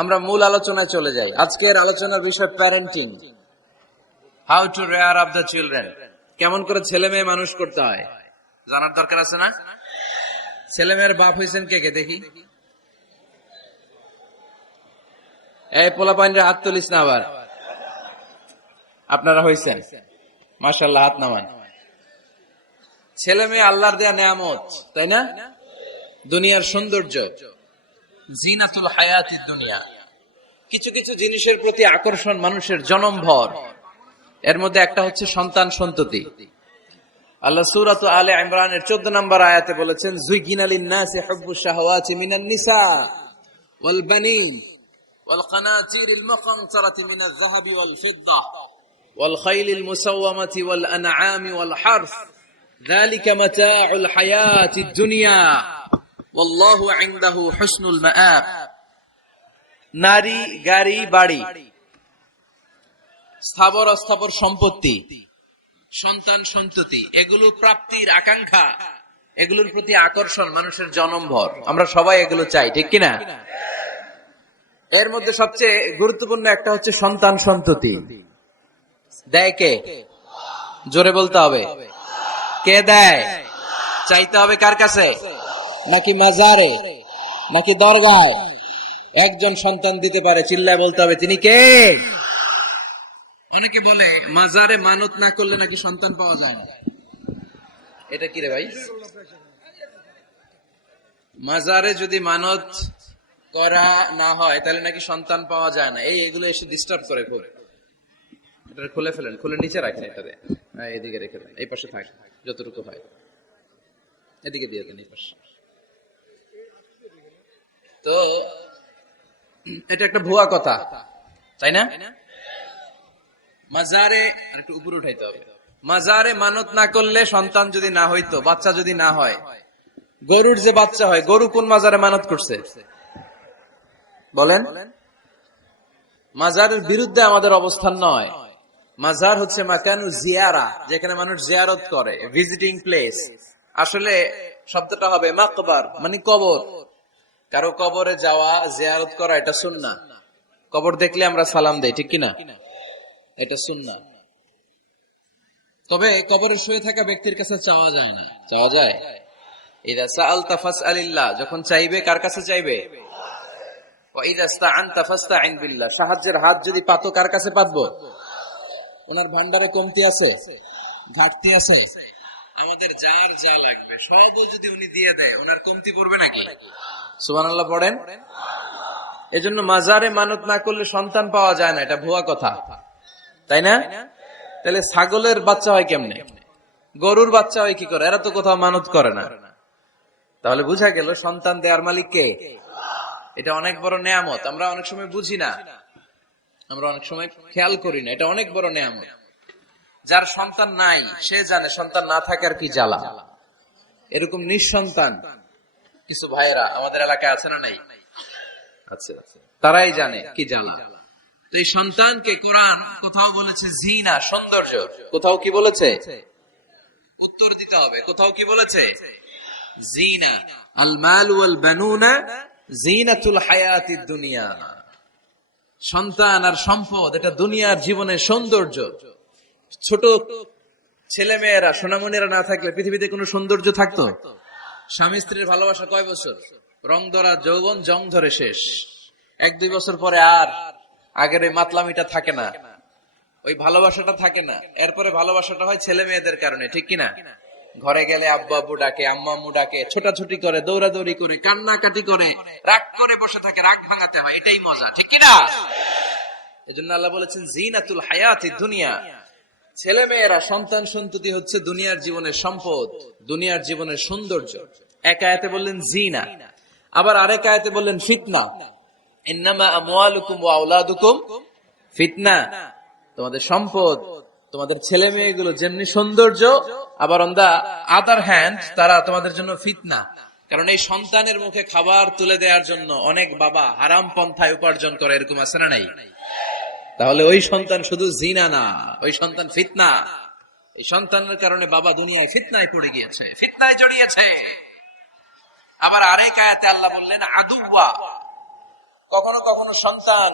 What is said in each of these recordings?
আমরা মূল আলোচনায় চলে যাই। আজকের আলোচনার বিষয় parenting, how to rare up the children. কেমন করে ছেলে মেয়ে মানুষ করতে হয় জানার দরকার আছে না? ছেলে মেয়ের বাপ হয়েছেন কে কে দেখি? এই পোলাপাইনরা হাত তুলিস না আবার। আপনারা হয়েছেন, মাশাআল্লাহ, হাত নামান। ছেলে মেয়ে আল্লাহর দেয়া নেয়ামত, তাই না? দুনিয়ার সৌন্দর্য, জিনাতুল হায়াতিদ দুনিয়া। কিছু কিছু জিনিসের প্রতি আকর্ষণ মানুষের জনমভর। এর মধ্যে একটা হচ্ছে সন্তান সন্ততি। আল্লাহ সূরাত আলে ইমরানের 14 নম্বর আয়াতে বলেছেন, যুয়িনা লিন-নাসি হুব্বুশ শাহাওয়াতি মিনান নিসা ওয়াল বানিন ওয়াল কানাতিরিল মুকানতারাতি মিনাজ যাহাবি ওয়াল ফিদ্দা ওয়াল খাইলিল মুসাওয়ামাতি ওয়াল আনআমি ওয়াল হারস যালিকা মাতাউল হায়াতিদ দুনিয়া ওয়াল্লাহু ইনদাহু হুসনুল মাআব। নারী, গাড়ি, বাড়ি, স্থাবর অস্থাবর সম্পত্তি, সন্তান সন্ততি, এগুলো প্রাপ্তির আকাঙ্ক্ষা, এগুলোর প্রতি আকর্ষণ মানুষের জনমভর। আমরা সবাই এগুলো চাই, ঠিক কিনা? এর মধ্যে সবচেয়ে গুরুত্বপূর্ণ একটা হচ্ছে সন্তান সন্ততি। দেয় কে? জোরে বলতে হবে, কে দেয়? চাইতে হবে কার কাছে? নাকি মাজারে, নাকি দরগায়? একজন সন্তান দিতে পারে, চিল্লায় বলতে হবে তিনি কে? অনেকে বলে মাজারে মানত না করলে নাকি সন্তান পাওয়া যায় না। এটা কি রে ভাই? মাজারে যদি মানত করা না হয় তাহলে নাকি সন্তান পাওয়া যায় না। এগুলো এসে ডিস্টার্ব করে খুব। এটা খুলে ফেলেন, খুলে নিচে রাখেন, এটাতে এদিকে রেখে দেন, এই পাশে থাক যতটুকু হয়, এদিকে দিয়ে দেন এই পাশে। তো এটা একটা ভুয়া কথা, তাই না? মাজারে একটু উপরে উঠাইতে হবে। মাজারে মানত না করলে সন্তান যদি না হইতো, বাচ্চা যদি না হয়, গরুর যে বাচ্চা হয়, গরু কোন মাজারে মানত করছে বলেন? মাজারের বিরুদ্ধে আমাদের অবস্থান নয়। মাজার হচ্ছে মাকানু জিয়ারা, যেখানে মানুষ জিয়ারত করে, ভিজিটিং প্লেস। আসলে শব্দটা হবে মাকবার, মানে কবর। কারো কবরে যাওয়া, জিয়ারত করা, এটা সুন্নাহ। কবর দেখলে আমরা সালাম দেই, ঠিক কিনা? এটা সুন্নাহ। তবে কবরে শুয়ে থাকা ব্যক্তির কাছে চাওয়া যায় না। চাওয়া যায়? ইযা সাআলতা ফাসআলিল্লাহ, যখন চাইবে কার কাছে চাইবে? ওয়া ইযা ইসতাআনতা ফাসতাইন বিল্লাহ, সাহায্যের হাত যদি পাতো কার কাছে পাতবো? ওনার ভান্ডারে কমতি আছে, ঘাটতি আছে, আমাদের যার যা লাগবে সবও যদি উনি দিয়ে দেয়, ওনার কমতি পড়বে নাকি? সুবহানাল্লাহ পড়েন। এজন্য মাজারে মানত না করলে সন্তান পাওয়া যায় না, এটা ভুয়া কথা, তাই না? তাহলে ছাগলের বাচ্চা হয় কেমনে? গরুর বাচ্চা হয় কি করে? এরা তো কোথাও মানত করে না। তাহলে বুঝা গেল সন্তান দেওয়ার মালিক কে? এটা অনেক বড় নেয়ামত। আমরা অনেক সময় বুঝি না, আমরা অনেক সময় খেয়াল করি না। এটা অনেক বড় নেয়ামত। যার সন্তান নাই সে জানে সন্তান না থাকার কি জ্বালা। এরকম নিঃসন্তান কিছু ভাইয়েরা আমাদের এলাকায় আছে না নাই? আছে, তারাই জানে কি জ্বালা। তো এই সন্তানকে কোরআন কোথাও বলেছে জিনা, সৌন্দর্য, কোথাও কি বলেছে? উত্তর দিতে হবে। কোথাও কি বলেছে? জিনা। আল মাল ওয়াল বানুনা জিনাতুল হায়াতিদ দুনিয়া। সন্তান আর সম্পদ এটা দুনিয়ার জীবনের সৌন্দর্য। ছোট ছেলে মেয়েরা, সোনামণিরা না থাকলে পৃথিবীতে কোনো সৌন্দর্য থাকতো? স্বামী স্ত্রীর ভালোবাসা কয় বছর? রং ধরা যৌবন, জং ধরে শেষ। 1-2 বছর পরে আর আগের ওই মাতলামিটা থাকে না, ওই ভালোবাসাটা থাকে না। এরপরে ভালোবাসাটা হয় ছেলে মেয়েদের কারণে, ঠিক কিনা? ঘরে গেলে আব্বু আব্বু ডাকে, আম্মা আম্মু ডাকে, ছোটাছুটি করে, দৌড়াদৌড়ি করে, কান্নাকাটি করে, রাগ করে বসে থাকে, রাগ ভাঙাতে হয়, এটাই মজা, ঠিক কিনা? এজন্য আল্লাহ বলেছেন জিনাতুল হায়াতিদ দুনিয়া। ছেলে মেয়েরা, সন্তান সন্ততি হচ্ছে দুনিয়ার জীবনের সম্পদ, দুনিয়ার জীবনের সৌন্দর্য। এক আয়াতে বললেন জিনা, আবার আরেক আয়াতে বললেন ফিতনা। ইন্নামা আমওয়ালুকুম ওয়া আওলাদুকুম ফিতনা। তোমাদের সম্পদ, তোমাদের ছেলে মেয়েগুলো যেমনি সৌন্দর্য, আবার অন দা আদার হ্যান্ড তারা তোমাদের জন্য ফিতনা। কারণ এই সন্তানের মুখে খাবার তুলে দেওয়ার জন্য অনেক বাবা হারাম পন্থায় উপার্জন করে, এরকম আছে না নাই? তাহলে ওই সন্তান শুধু জিনা না, ওই সন্তান ফিতনা। এই সন্তানের কারণে বাবা দুনিয়ায় ফিতনায় পড়ে গিয়েছে, ফিতনায় জড়িয়েছে। আবার আরেক আয়াতে আল্লাহ বললেন আদুওয়া, কখনো কখনো সন্তান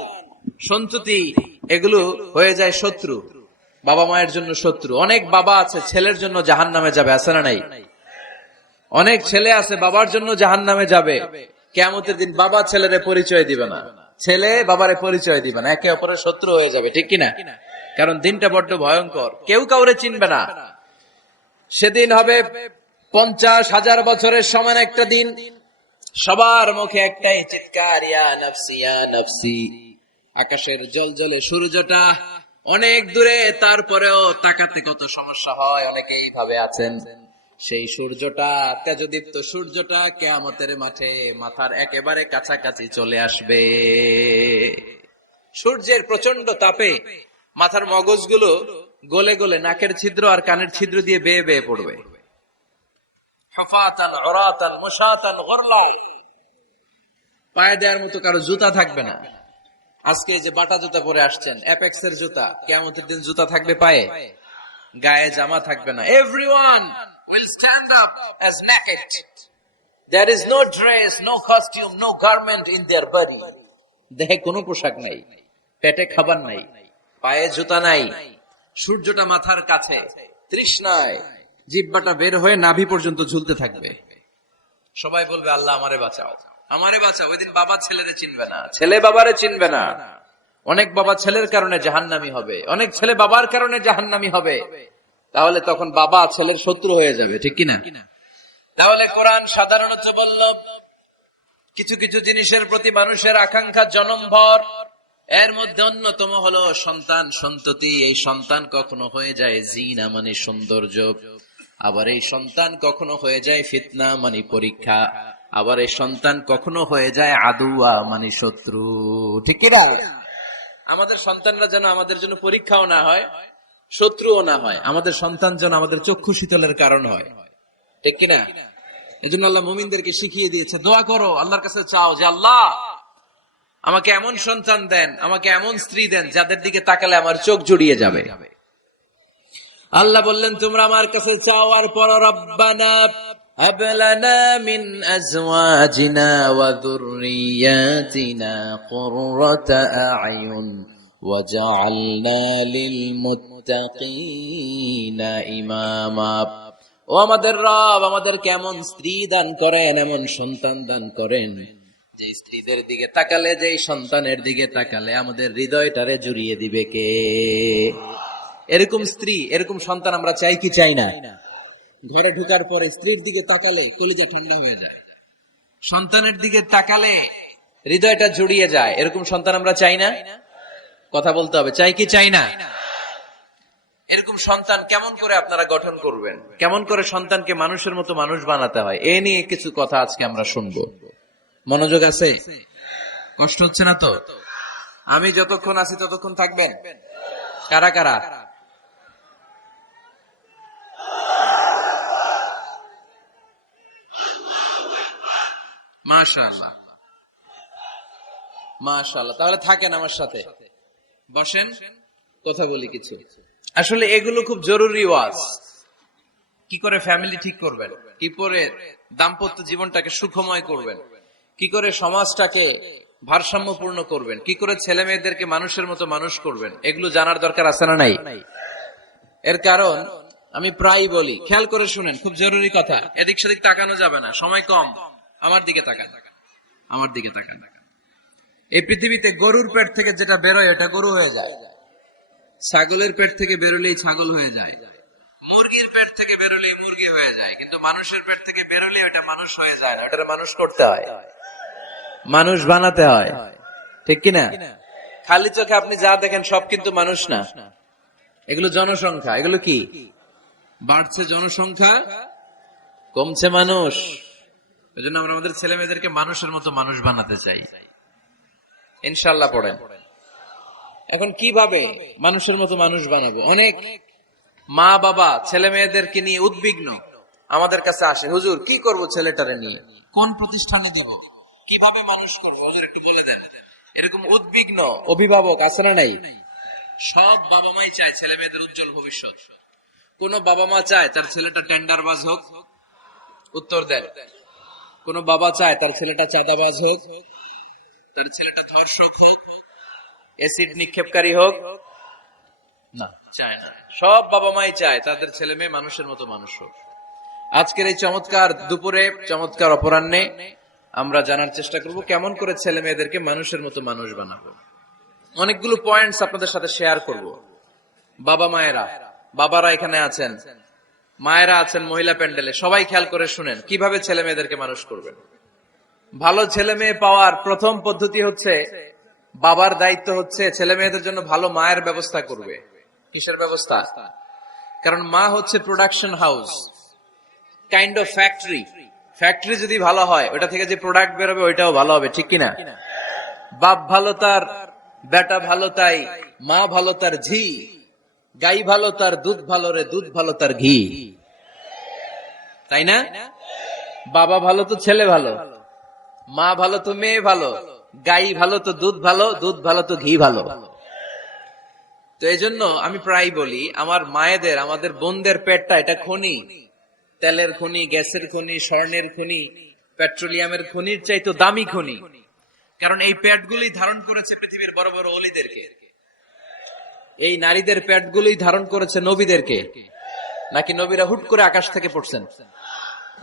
সন্ততি এগুলো হয়ে যায় শত্রু, বাবা মায়ের জন্য শত্রু। অনেক বাবা আছে ছেলের জন্য জাহান্নামে যাবে, আছে না নাই? অনেক ছেলে আছে বাবার জন্য জাহান্নামে যাবে। কিয়ামতের দিন বাবা ছেলেরে পরিচয় দিবে না, ছেলে বাবারে পরিচয় দিবে না, একে অপরের শত্রু হয়ে যাবে, ঠিক কিনা? কারণ দিনটা বড্ড ভয়ঙ্কর, কেউ কাউরে চিনবে না। সেদিন হবে 50,000 বছরের সমান একটা দিন, সবার মুখে একটাই চিৎকার, ইয়া নাফসি ইয়া নাফসি। আকাশের জলজলে সূর্যটা অনেক দূরে, তারপরেও তাকাতে কত সমস্যা হয়। অনেকেই ভাবে আছেন সেই সূর্যটা, তেজদীপ্ত সূর্যটা কিয়ামতের মাঠে মাথার একেবারে কাছাকাছি চলে আসবে। সূর্যের প্রচন্ড তাপে মাথার মগজগুলো গলে গলে নাকের ছিদ্র আর কানের ছিদ্র দিয়ে বেয়ে বেয়ে পড়বে। হুফাতান উরাতান মুশাতান গুরলা, পায়ে দেওয়ার মতো কারো জুতা থাকবে না। আজকে যে বাটা জুতা পরে আসছেন, অ্যাপেক্সের জুতা, কিয়ামতের দিন জুতা থাকবে পায়ে, গায়ে জামা থাকবে না। Everyone will stand up as naked. There is no dress, no costume, no garment in their body. দেহে কোনো পোশাক নাই, পেটে খাবার নাই, পায়ে জুতা নাই, সূর্যটা মাথার কাছে, তৃষ্ণায় জিহ্বাটা বের হয়ে নাভি পর্যন্ত ঝুলতে থাকবে। সবাই বলবে আল্লাহ আমারে বাঁচাও, আমারে বাঁচাও। ওই দিন বাবা ছেলেরে চিনবে না, ছেলে বাবারে চিনবে না। অনেক বাবা ছেলের কারণে জাহান্নামী হবে, অনেক ছেলে বাবার কারণে জাহান্নামী হবে। তাহলে তখন বাবা ছেলের শত্রু হয়ে যাবে, ঠিক কিনা? তাহলে কোরআন সাধারণত বলল কিছু কিছু জিনিসের প্রতি মানুষের আকাঙ্ক্ষা জনমভর, এর মধ্যে অন্যতম হলো সন্তান সন্ততি। এই সন্তান কখনো হয়ে যায় জিনা মানে সৌন্দর্য, আবার এই সন্তান কখনো হয়ে যায় ফিতনা মানে পরীক্ষা, আবার এই সন্তান কখনো হয়ে যায় আদুয়া মানে শত্রু, ঠিক কিনা? আমাদের সন্তানরা যেন আমাদের জন্য পরীক্ষাও না হয়, শত্রুও না হয়। আমাদের সন্তান যেন আমাদের চক্ষু শীতলের কারণ হয়, ঠিক কিনা? এজন্য আল্লাহ মুমিনদেরকে শিখিয়ে দিয়েছে, দোয়া করো, আল্লাহর কাছে চাও যে আল্লাহ আমাকে এমন সন্তান দেন, আমাকে এমন স্ত্রী দেন যাদের দিকে তাকালে আমার চোখ জুড়িয়ে যাবে। আল্লাহ বললেন তোমরা আমার কাছে চাও, আর পড়ো রব্বানা হাব লানা মিন আজওয়াজিনা ওয়া যুররিয়াতিনা কুররাতা আ'য়ুন ওয়াজআলনা লিল মুত্তাকিনা ইমামা। ও আমাদের রব, আমাদেরকে এমন স্ত্রী দান করেন, এমন সন্তান দান করেন যে স্ত্রীদের দিকে তাকালে, যে সন্তানের দিকে তাকালে আমাদের হৃদয়টারে জুড়িয়ে দিবে কে? এরকম স্ত্রী, এরকম সন্তান আমরা চাই কি চাই না? ঘরে ঢোকার পরে স্ত্রীর দিকে তাকালে কলিজা ঠান্ডা হয়ে যায়, সন্তানের দিকে তাকালে হৃদয়টা জুড়িয়ে যায়। এরকম সন্তান আমরা চাই না? কথা বলতে হবে, চাই কি চাই না? এরকম সন্তান কেমন করে আপনারা গঠন করবেন, কেমন করে সন্তানকে মানুষের মতো মানুষ বানাতে হয়, এ নিয়ে কিছু কথা আজকে আমরা শুনবো। মনোযোগ আছে? কষ্ট হচ্ছে না তো? আমি যতক্ষণ আছি ততক্ষণ থাকবেন? কারা কারা? মাশাআল্লাহ মাশাআল্লাহ। তাহলে থাকেন আমার সাথে, বসেন, কথা বলি কিছু। আসলে এগুলো খুব জরুরি ওয়াজ। কি করে ফ্যামিলি ঠিক করবেন, কি করে দাম্পত্য জীবনটাকে সুখময় করবেন, কি করে সমাজটাকে ভারসাম্যপূর্ণ করবেন, কি করে ছেলে মেয়েদেরকে মানুষের মতো মানুষ করবেন, এগুলো জানার দরকার আছে না নাই? এর কারণ আমি প্রায় বলি, খেয়াল করে শুনেন, খুব জরুরি কথা, এদিক সেদিক তাকানো যাবে না, সময় কম। আমার দিকে তাকান, আমার দিকে তাকান। এই পৃথিবীতে গরুর পেট থেকে যেটা বেরোয় এটা গরু হয়ে যায়, ছাগলের পেট থেকে বেরোলেই ছাগল হয়ে যায়, মুরগির পেট থেকে বেরোলেই মুরগি হয়ে যায়, কিন্তু মানুষের পেট থেকে বেরোলে ওটা মানুষ হয়ে যায় না, ওটা মানুষ করতে হয়, মানুষ বানাতে হয়, ঠিক কিনা? খালি চোখে আপনি যা দেখেন সব কিন্তু মানুষ না, এগুলো জনসংখ্যা। এগুলো কি? বাড়ছে জনসংখ্যা, কমছে মানুষ। এজন্য আমরা আমাদের ছেলে মেয়েদেরকে মানুষের মতো মানুষ বানাতে চাই, ইনশাআল্লাহ। পড়েন। এখন কিভাবে মানুষের মতো মানুষ বানাবো? অনেক মা বাবা ছেলে মেয়েদেরকে নিয়ে উদ্বিগ্ন, আমাদের কাছে আসে, হুজুর কি করব ছেলেটারে নিয়ে, কোন প্রতিষ্ঠানে দিব, কিভাবে মানুষ করবো, হুজুর একটু বলে দেন। এরকম উদ্বিগ্ন অভিভাবক আছে না নাই? সব বাবা মাই চায় ছেলে মেয়েদের উজ্জ্বল ভবিষ্যৎ। কোন বাবা মা চায় তার ছেলেটা টেন্ডারবাজ হোক? উত্তর দেন। কোন বাবা চায় তার ছেলেটা চাঁদাবাজ হোক? তার ছেলেটা ধর্ষক হোক, অ্যাসিড নিক্ষেপকারী হোক, না, চায় না। সব বাবা মাই চায় তাদের ছেলে মেয়ে মানুষের মতো মানুষ হোক। আজকের এই চমৎকার দুপুরে, চমৎকার অপরাহ্নে আমরা জানার চেষ্টা করব কেমন করে ছেলে মেয়েদেরকে মানুষের মতো মানুষ বানাবো। অনেকগুলো পয়েন্টস আপনাদের সাথে শেয়ার করব। বাবা মায়েরা, বাবারা এখানে আছেন, মায়েরা আছেন মহিলা প্যান্ডেলে, সবাই খেয়াল করে শুনেন কিভাবে ছেলে মেয়েদেরকে মানুষ করবেন। ভালো ছেলে মেয়ে পাওয়ার প্রথম পদ্ধতি হচ্ছে, বাবার দায়িত্ব হচ্ছে ছেলে মেয়েদের জন্য ভালো মায়ের ব্যবস্থা করবে। কিসের ব্যবস্থা? কারণ মা হচ্ছে production house, kind of factory. Factory যদি ভালো হয়, ওটা থেকে যে প্রোডাক্ট বেরোবে ওইটাও ভালো হবে, ঠিক কিনা? বাপ ভালো তার বেটা ভালো তাই, মা ভালো তার ঝি, গাই ভালো তার দুধ ভালো রে, দুধ ভালো তার ঘি, তাই না? বাবা ভালো তো ছেলে ভালো, মা ভালো তো মেয়ে ভালো, গাই ভালো তো দুধ ভালো, দুধ ভালো তো ঘি ভালো। তো এই জন্য আমি প্রায় বলি, আমার মায়েদের, আমাদের বোনদের পেটটা এটা খনি, তেলের খনি, গ্যাসের খনি, স্বর্ণের খনি, পেট্রোলিয়ামের খনির চাইতো দামি খনি। কারণ এই পেটগুলোই ধারণ করেছে পৃথিবীর বড় বড় ওলিদেরকে। এই নারীদের পেটগুলোই ধারণ করেছে নবীদেরকে। নাকি নবীরা হুট করে আকাশ থেকে পড়ছেন?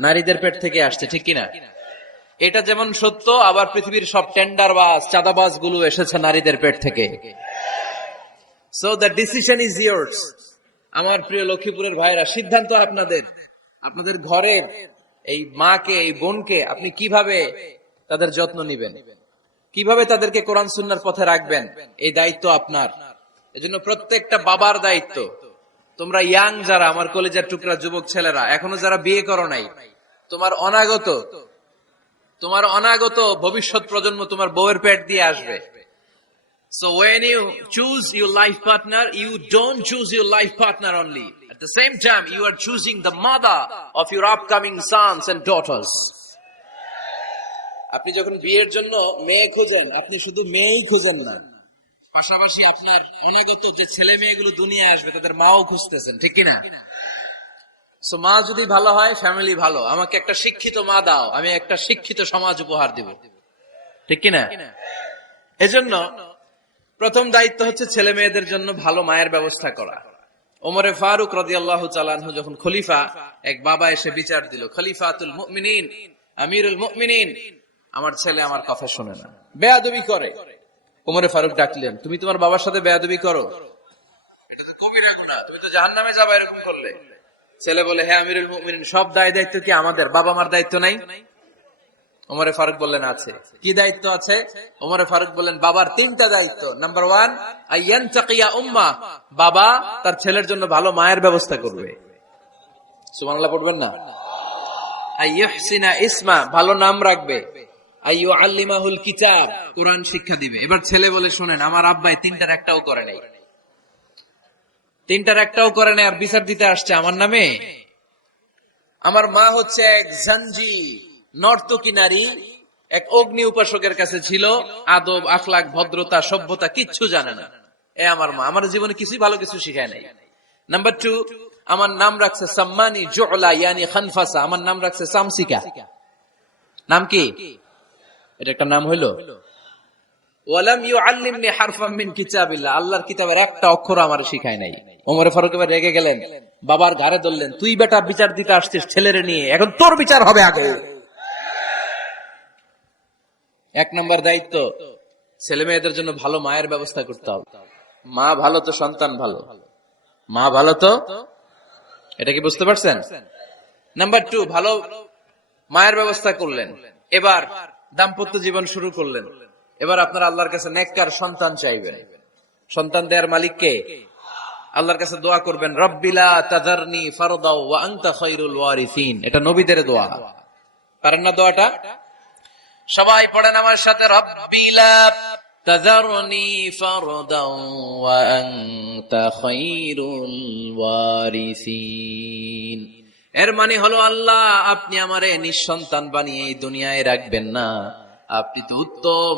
নারীদের পেট থেকে আসছে, ঠিক কিনা? এটা যেমন সত্য, আবার পৃথিবীর সব টেন্ডারবাজ, চাঁদাবাজ গুলো এসেছে নারীদের পেট থেকে। So the decision is years. আমার প্রিয় লক্ষ্মীপুরের ভাইরা, সিদ্ধান্ত আপনাদের। আপনাদের ঘরের এই মাকে, এই বোনকে আপনি কিভাবে তাদের যত্ন নিবেন, কিভাবে তাদেরকে কোরআন সুন্নাহর পথে রাখবেন, এই দায়িত্ব আপনার। এজন্য প্রত্যেকটা বাবার দায়িত্ব। তোমরা ইয়াং যারা, আমার কলেজের টুকরা যুবক ছেলেরা, এখনো যারা বিয়ে করো নাই, তোমার অনাগত ভবিষ্যৎ প্রজন্ম তোমার বউয়ের পেট দিয়ে আসবে। So when you choose your life partner, you don't choose your life partner only. At the same time, you are choosing the mother of your upcoming sons and daughters. আপনি যখন বিয়ের জন্য মেয়ে খোঁজেন, আপনি শুধু মেয়েই খোঁজেন না, পাশাপাশি আপনার অনাগত যে ছেলে মেয়েগুলো দুনিয়ায় আসবে তাদের মাও খুঁজতেছেন, ঠিক কিনা? সো মা যদি ভালো হয়, ফ্যামিলি ভালো। আমাকে একটা শিক্ষিত মা দাও, আমি একটা শিক্ষিত সমাজ উপহার দিব, ঠিক কিনা? এজন্য প্রথম দায়িত্ব হচ্ছে ছেলে মেয়েদের জন্য ভালো মায়ের ব্যবস্থা করা। ওমরে ফারুক রাদিয়াল্লাহু তাআলা আনহু যখন খলিফা, এক বাবা এসে বিচার দিল, খলিফাতুল মুমিনিন, আমিরুল মুমিনিন, আমার ছেলে আমার কথা শুনে না, বেয়াদবি করে। ওমরে ফারুক ডাকলেন, তুমি তোমার বাবার সাথে বেয়াদবি করো? এটা তো কবিরা গুনাহ, তুমি তো জাহান্নামে যাবে এরকম করলে। ছেলে বলে, হ্যাঁ আমিরুল মুমিনিন, সব দায়িত্ব কি আমাদের? বাবা মার দায়িত্ব নাই? ওমরে ফারুক বললেন, আছে। কি দায়িত্ব আছে? ওমরে ফারুক বললেন, বাবার তিনটা দায়িত্ব। নাম্বার 1, আইয়ানতাকিয়া উম্মা, বাবা তার ছেলের জন্য ভালো মায়ের ব্যবস্থা করবে। সুবহানাল্লাহ পড়বেন না? আইয়ুহসিনা ইসমা, ভালো নাম রাখবে। আইয়ুআল্লিমাহুল কিতাব, কোরআন শিক্ষা দিবে। এবার ছেলে বলে, শুনেন, আমার আব্বাই তিনটার একটাও করে নাই, তিনটার একটাও করে নাই, আর বিচার দিতে আসছে আমার নামে। আমার মা হচ্ছে এক জাঞ্জি, নর্তকী নারী, এক অগ্নি উপাসকের কাছে ছিল, আদব, আখলাক, ভদ্রতা, সভ্যতা কিচ্ছু জানে না। এ আমার মা আমার জীবনে কিছুই ভালো কিছু শিখায় নাই। নাম্বার 2, আমার নাম রাখছে সাম্মানি জুলা, ইয়ানি খানফাসা, আমার নাম রাখছে সামসিকা। নাম কি? এটা একটা নাম হইলো? ওয়ালাম ইউআল্লিমনি হারফাম মিন কিতাবিল্লাহ, আল্লাহর কিতাবের একটা অক্ষর আমার শিখায় নাই। ওমর ফারুক এবার রেগে গেলেন, বাবার ঘাড়ে ধরলেন, তুই বেটা বিচার দিতে আসছিস ছেলেরে নিয়ে, এখন তোর বিচার হবে আগে। এক নম্বর দায়িত্ব, ছেলে মেয়েদের জন্য ভালো মায়ের ব্যবস্থা করতে হবে। মা ভালো তো সন্তান ভালো, মা ভালো তো, এটা কি বুঝতে পারছেন? নাম্বার 2, ভালো মায়ের ব্যবস্থা করলেন, এবার দাম্পত্য জীবন শুরু করলেন। এবার আপনার আল্লাহর কাছে নেককার সন্তান চাইবেন। সন্তান দেওয়ার মালিক কে? আল্লাহর কাছে দোয়া করবেন, রব্বিলা তাযারনি ফারদাও ওয়া আনতা খায়রুল ওয়ারিসিন। এটা নবীদের দোয়া, পারেন না দোয়াটা? সবাই পড়েন আমার সাথে, রব্বিলা তাযারনি ফারদাও ওয়া আনতা খায়রুল ওয়ারিসিন। এর মানে হলো, আল্লাহ আপনি আমারে নিঃসন্তান বানিয়ে এই দুনিয়ায় রাখবেন না, আপনি তো উত্তম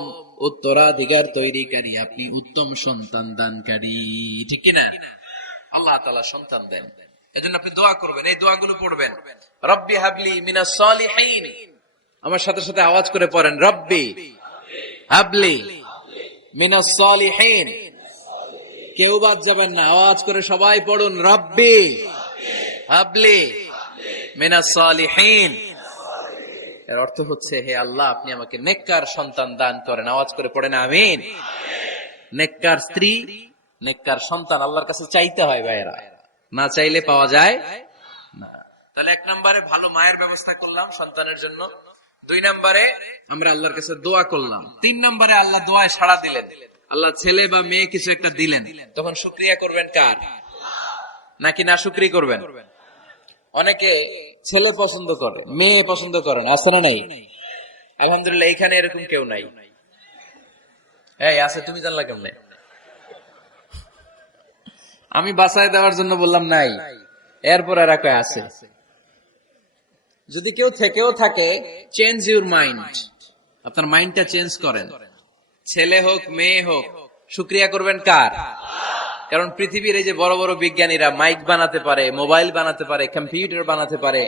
উত্তরাধিকার তৈরিকারী, আপনি উত্তম সন্তান দানকারী, ঠিক কিনা? আল্লাহ তাআলা সন্তান দেন, এজন্য আপনি দোয়া করবেন, এই দোয়াগুলো পড়বেন। রব্বি হাবলি মিনাস সালিহিন, আমার সাথে সাথে আওয়াজ করে পড়েন, রব্বি হাবলি মিনাস সালিহিন। কেউ বাদ যাবেন না, আওয়াজ করে সবাই পড়ুন, রব্বি হাবলি মিনাস সালিহিন। এর অর্থ হচ্ছে, হে আল্লাহ, আপনি আমাকে নেককার সন্তান দান করেন। আওয়াজ করে পড়েন আমিন। নেককার স্ত্রী, নেককার সন্তান আল্লাহর কাছে চাইতে হয় ভাইয়েরা, না চাইলে পাওয়া যায় না। তাহলে 1 নম্বরে ভালো মায়ের ব্যবস্থা করলাম সন্তানের জন্য, 2 নম্বরে আমরা আল্লাহর কাছে দোয়া করলাম, 3 নম্বরে আল্লাহ দোয়ায় সাড়া দিলেন, আল্লাহ ছেলে বা মেয়ে কিছু একটা দিলেন, তখন শুকরিয়া করবেন কার? নাকি না শুকরি করবেন? অনেকে ছেলে পছন্দ করে, মেয়ে পছন্দ করে না, আছে না নাই? আলহামদুলিল্লাহ এখানে এরকম কেউ নাই। এই আছে, তুমি জানলা কেমনে? আমি বাঁচায় দেওয়ার জন্য বললাম নাই, এরপর এরা কয় আছে। যদি কেউ থেকেও থাকে, চেঞ্জ ইউর মাইন্ড, আপনার মাইন্ডটা চেঞ্জ করেন। ছেলে হোক মেয়ে হোক, শুকরিয়া করবেন কার? কারণ পৃথিবীর এই যে বড় বড় বিজ্ঞানীরা মাইক বানাতে পারে, মোবাইল বানাতে পারে, কম্পিউটার বানাতে পারে,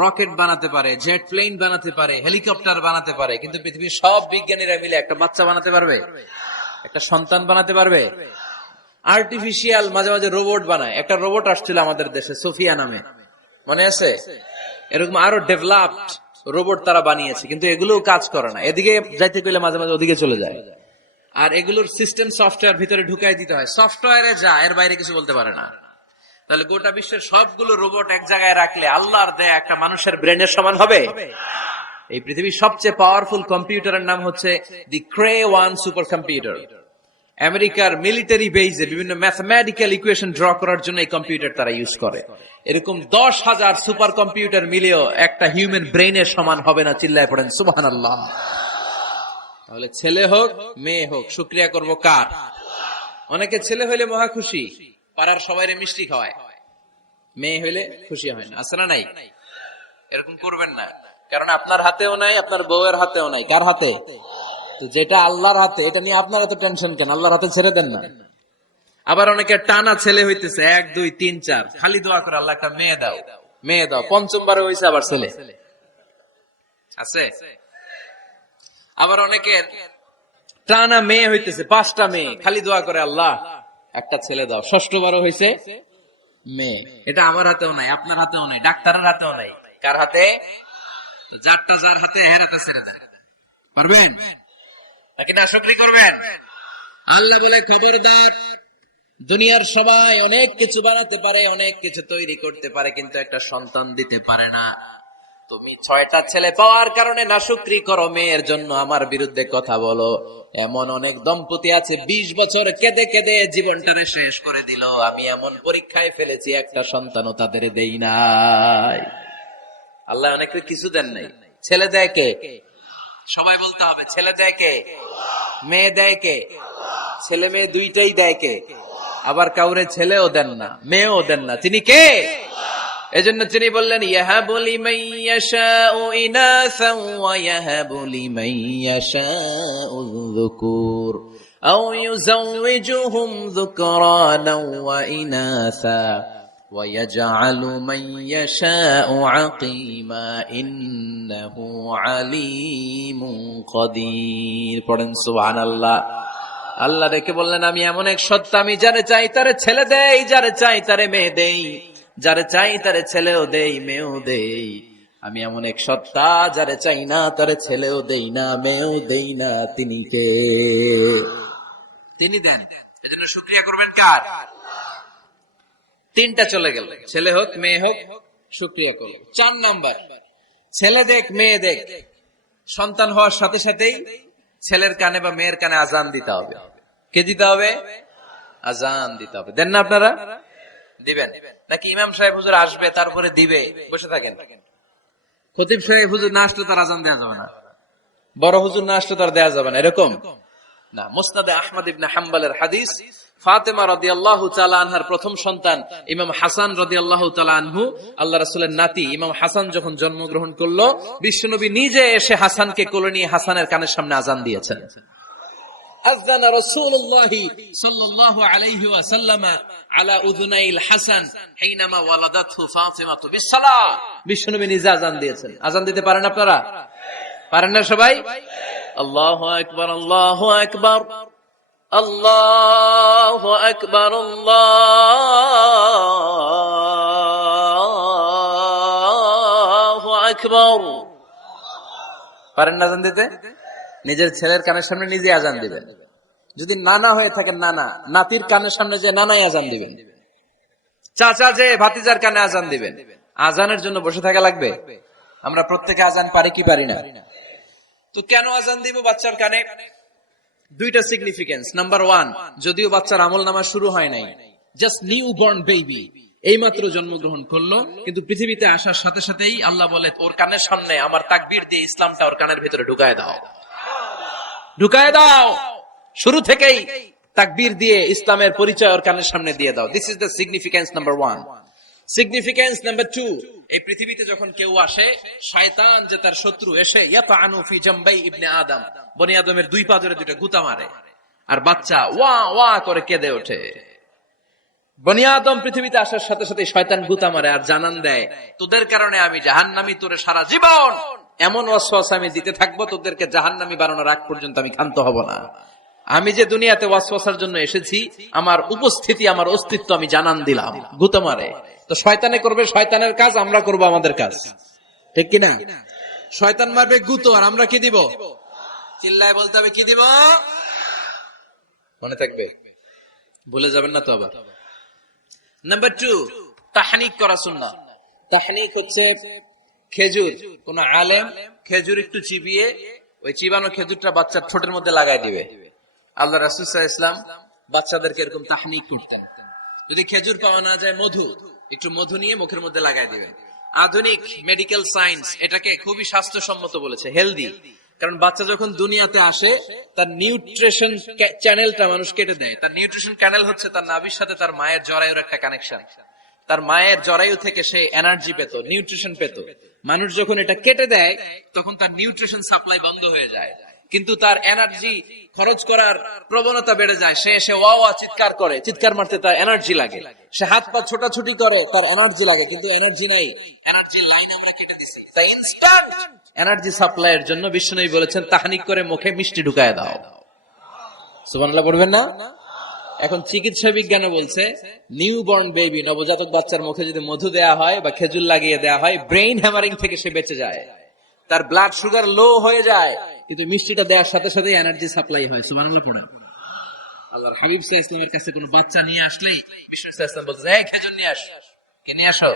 রকেট বানাতে পারে, জেট প্লেন বানাতে পারে, হেলিকপ্টার বানাতে পারে, কিন্তু পৃথিবীর সব বিজ্ঞানীরা মিলে একটা বাচ্চা বানাতে পারবে? একটা সন্তান বানাতে পারবে? আর্টিফিশিয়াল মাঝে মাঝে রোবট বানায়। একটা রোবট আসছিল আমাদের দেশে, সোফিয়া নামে, মনে আছে? এরকম আরো ডেভেলপড রোবট তারা বানিয়েছে, কিন্তু এগুলো কাজ করে না। এদিকে যাইতে গেলে মাঝে মাঝে ওদিকে চলে যায়। আর এগুলোর সিস্টেম সফটওয়্যার ভিতরে ঢুকাই দিতে হয়, সফটওয়্যারে যা, এর বাইরে কিছু বলতে পারে না। তাহলে গোটা বিশ্বের সবগুলো রোবট এক জায়গায় রাখলে আল্লাহর দেয়া একটা মানুষের ব্রেনের সমান হবে? এই পৃথিবীর সবচেয়ে পাওয়ারফুল কম্পিউটারের নাম হচ্ছে দি ক্রে 1 সুপার কম্পিউটার। আমেরিকার মিলিটারি বেজে বিভিন্ন ম্যাথমেটিক্যাল ইকুয়েশন ড্র করার জন্য এই কম্পিউটার তারা ইউজ করে। এরকম 10,000 সুপার কম্পিউটার মিলেও একটা হিউম্যান ব্রেনের সমান হবে না। চিল্লায় পড়েন সুবহানাল্লাহ। তাহলে ছেলে হোক মেয়ে হোক, শুকরিয়া করব কার? অনেকে ছেলে হইলে মহা খুশি, পাড়ার সবাইরে মিষ্টি খাওয়ায়, মেয়ে হইলে খুশি হয় না, আছে না নাই? এরকম করবেন না, কারণ আপনার হাতেও নাই, আপনার বউয়ের হাতেও নাই। কার হাতে? তো যেটা আল্লাহর হাতে, এটা নিয়ে আপনারা তো টেনশন কেন? আল্লাহর হাতে ছেড়ে দেন না। আবার অনেকে টানা ছেলে হইতেছে, 1 2 3 4, খালি দোয়া করে আল্লাহ একটা মেয়ে দাও, মেয়ে দাও। 5ম বারে হইছে আবার ছেলে, আছে? আবার অনেকের টানা মেয়ে হইতেছে, 5টা মেয়ে, খালি দোয়া করে আল্লাহ একটা ছেলে দাও। 6ষ্ঠ বারও হইছে মেয়ে। এটা আমার হাতেও নাই, আপনার হাতেও নাই, ডাক্তারের হাতেও নাই। কার হাতে? যারটা যার হাতে, হের হাতে ছেড়ে দেয়। পারবেন নাকি না শুকরি করবেন? আল্লাহ বলে, খবরদার, দুনিয়ার সবাই অনেক কিছু বানাতে পারে, অনেক কিছু তৈরি করতে পারে, কিন্তু একটা সন্তান দিতে পারে না। তুমি 6টা ছেলে পাওয়ার কারণে নাশুকরি করো, মেয়ের জন্য আমার বিরুদ্ধে কথা বলো। এমন অনেক দম্পতি আছে 20 বছর কেঁদে কেঁদে জীবনটারে শেষ করে দিল। আমি এমন পরীক্ষায় ফেলেছি, একটা সন্তানও তাদের দেই নাই। আল্লাহ অনেকে কিছু দেন নাই। ছেলে দেয় কে? সবাই বলতে হবে, ছেলে দেয় কে? মেয়ে দেয় কে? ছেলে মেয়ে দুইটাই দেয় কে? আবার কাউরে ছেলেও দেন না, মেয়েও দেন না, তিনি কে? এজন্য তিনি বললেন, ইয়াহাবু লিমান ইয়াশাউ ইনাসান ওয়া ইয়াহাবু লিমান ইয়াশাউ যুকুর আও ইউযাওয়িজুহুম যুকরানান ওয়া ইনাসা ওয়া ইয়াজআলু মান ইয়াশাউ আকীমা ইন্নাহু আলীমুন কাদির। পড়েন সুবহানাল্লাহ। আল্লাহ রেখে বললেন, আমি এমন এক সত্তা, আমি যারে চাই তারে ছেলে দেই, যারে চাই তারে মেয়ে দেই, যারে চাই তারে ছেলেও দেই, মেয়েও দেই। আমি এমন এক সত্তা, যারে চাই না তারে ছেলেও দেই না, মেয়েও দেই না। তিনি কে? তিনি দেন। এজন্য শুকরিয়া করবেন কার? 3টা চলে গেল, ছেলে হোক মেয়ে হোক, শুকরিয়া করল। 4 নাম্বার, ছেলে দেখ মেয়ে দেখ, সন্তান হওয়ার সাথে সাথেই ছেলের কানে বা মেয়ের কানে আজান দিতে হবে। কে দিতে হবে? আজান দিতে হবে। দেন না আপনারা? দিবেন নাকি ইমাম সাহেব হুজুর আসবে তারপরে দিবে, বসে থাকেন? খতিব সাহেব হুজুর না আসলে তার আজান দেওয়া যাবে না, বড় হুজুর না আসলে তার দেওয়া যাবে না, এরকম না। মুসনাদে আহমদ ইবনে হাম্বলের হাদিস, ফাতেমা রাদিয়াল্লাহু তাআলা আনহার প্রথম সন্তান ইমাম হাসান রাদিয়াল্লাহু তাআলা আনহু, আল্লাহ রাসূলের নাতি ইমাম হাসান যখন জন্মগ্রহণ করলো, বিশ্বনবী নিজে এসে হাসানকে কোলে নিয়ে হাসানের কানের সামনে আজান দিয়েছেন। আযান রাসূলুল্লাহ সাল্লাল্লাহু আলাইহি ওয়াসাল্লাম আলা উযুনাইল হাসান হিনামা ওয়ালাদাতহু ফাতিমাতু বিসসালাহ। বিশ্বনবী নিজে আজান দিয়েছেন। আজান দিতে পারেন আপনারা? পারেন না সবাই? আল্লাহু আকবার, আল্লাহু আকবার, আল্লাহু আকবার, আল্লাহু আকবার। পারেন না আজান দিতে? নিজের ছেলের কানের সামনে নিজে আজান দিবেন। যদি নানা হয়ে থাকেন নানা, নাতির কানের সামনে যে নানাই আজান দিবেন। চাচা যে ভাতিজার কানে আজান দিবেন। আজানের জন্য বসে থাকা লাগবে? আমরা প্রত্যেকে আজান পারি কি পারি না? তো কেন আজান দিব বাচ্চার কানে? দুইটা সিগনিফিকেন্স। নাম্বার ওয়ান, যদিও বাচ্চার আমল নামা শুরু হয় নাই, জাস্ট নিউ বর্ন বেবি, এইমাত্র জন্মগ্রহণ করলো, কিন্তু পৃথিবীতে আসার সাথে সাথেই আল্লাহ বলে ওর কানের সামনে আমার তাকবীর দিয়ে ইসলামটা ওর কানের ভিতরে ঢুকায় দাও, ঢুকায় দাও। শুরু থেকেই তাকবীর দিয়ে ইসলামের পরিচয় ওর কানের সামনে দিয়ে দাও। This is the significance number one. Significance number two, এই পৃথিবীতে যখন কেউ আসে, শয়তান যে তার শত্রু এসে ইয়াতানু ফি জামবাই ইবনে আদম, বনি আদমের দুই পা ধরে দুইটা গুতা মারে, আর বাচ্চা ওয়া ওয়া করে কেঁদে ওঠে। বনি আদম পৃথিবীতে আসার সাথে সাথে শয়তান গুতা মারে আর জানান দেয়, তোদের কারণে আমি জাহান্নামী, তোরে সারা জীবন এমন ওয়াসওয়াসা আমি দিতে থাকবো, তোদেরকে জাহান্নামী বানানোর আগ পর্যন্ত আমি ক্ষান্ত হব না। আমি যে দুনিয়াতে ওয়াসওয়াসার জন্য এসেছি, আমার উপস্থিতি, আমার অস্তিত্ব আমি জানান দিলাম। গুতা মারে। তো শয়তানে করবে শয়তানের কাজ, আমরা করব আমাদের কাজ, ঠিক কিনা? শয়তান মারবে গুতো, আর আমরা কি দিব? চিল্লায় বলতে হবে কি দিব? মনে থাকবে, ভুলে যাবেন না তো আবার। নাম্বার টু, তাহনিক করা সুন্নাহ। তাহনিক হচ্ছে খেজুর, কোন আলেম খেজুর একটু চিবিয়ে ওই চিবানো খেজুরটা বাচ্চার ঠোঁটের মধ্যে লাগাই দিবে। আল্লাহ রাসূল সাল্লাল্লাহু আলাইহি ওয়াসাল্লাম বাচ্চাদেরকে এরকম তাহনিক করতেন। যদি খেজুর পাওয়া না যায়, মধু, একটু মধু নিয়ে মুখের মধ্যে লাগাই দিবেন। আধুনিক মেডিকেল সায়েন্স এটাকে খুবই স্বাস্থ্যসম্মত বলেছে, হেলদি। কারণ বাচ্চা যখন দুনিয়াতে আসে, তার নিউট্রিশন চ্যানেলটা মানুষ কেটে দেয়। তার নিউট্রিশন চ্যানেল হচ্ছে তার নাভির সাথে তার মায়ের জরায়ুর একটা কানেকশন। তার মায়ের জরায়ু থেকে সে এনার্জি পেত, নিউট্রিশন পেত। মানুষ যখন এটা কেটে দেয়, তখন তার নিউট্রিশন সাপ্লাই বন্ধ হয়ে যায়, কিন্তু তার এনার্জি খরচ করার প্রবণতা বেড়ে যায়। সে এসে ওয়া ওয়া চিৎকার করে, চিৎকার মারতে তার এনার্জি লাগে। সে হাত পা ছোটাছুটি করে, তার এনার্জি লাগে, কিন্তু এনার্জি নাই, এনার্জি লাইন আমরা কেটে দিছি। তাই ইনস্ট্যান্ট এনার্জি সাপ্লাইয়ের জন্য বিশ্বনবী বলেছেন, তাহনিক করে মুখে মিষ্টি ঢুকায় দাও। সুবহানাল্লাহ পড়বেন না? এখন চিকিৎসা বিজ্ঞানে বলছে, নিউ বর্ন বেবি, নবজাতক বাচ্চার মুখে যদি মধু দেয়া হয় বা খেজুর লাগিয়ে দেয়া হয়, ব্রেইন হ্যামারিং থেকে সে বেঁচে যায়। তার ব্লাড সুগার লো হয়ে যায়, কিন্তু মিষ্টিটা দেওয়ার সাথে সাথে এনার্জি সাপ্লাই হয়। সুবহানাল্লাহ পড়েন। আল্লাহর হাবিব সাল্লাল্লাহু আলাইহি ওয়াসাল্লামের কাছে কোনো বাচ্চা নিয়ে আসলেই বিষ্ণু সাল্লাল্লাহু আলাইহি ওয়াসাল্লাম বলতেন, এই খেজুর নিয়ে আস। কে নিয়ে আসো?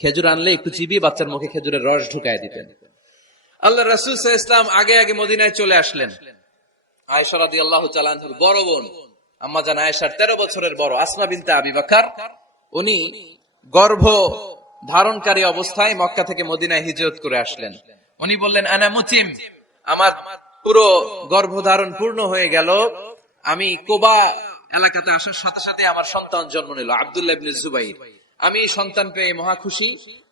খেজুর আনলে একটু চিবিয়ে বাচ্চার মুখে খেজুরের রস ঢুকায় দিতেন। আল্লাহ রাসূল সাল্লাল্লাহু আলাইহি ওয়াসাল্লাম আগে আগে মদিনায় চলে আসলেন। আয়েশা রাদিয়াল্লাহু তাআলা আনহার বড় বোন, আম্মা জান আয়েশার 13 বছরের বড়, আসমা বিনতে আবি বকর, উনি গর্ভ ধারণকারী অবস্থায় মক্কা থেকে মদিনায় হিজরত করে আসলেন। উনি বললেন, আনা মুতিম, আমার পুরো গর্ভধারণ পূর্ণ হয়ে গেল, আমি কুবা এলাকাতে আসার সাথে সাথে আমার সন্তান জন্ম নিল, আব্দুল্লাহ ইবনে জুবাইর। আমি সন্তান পেয়ে মহা খুশি,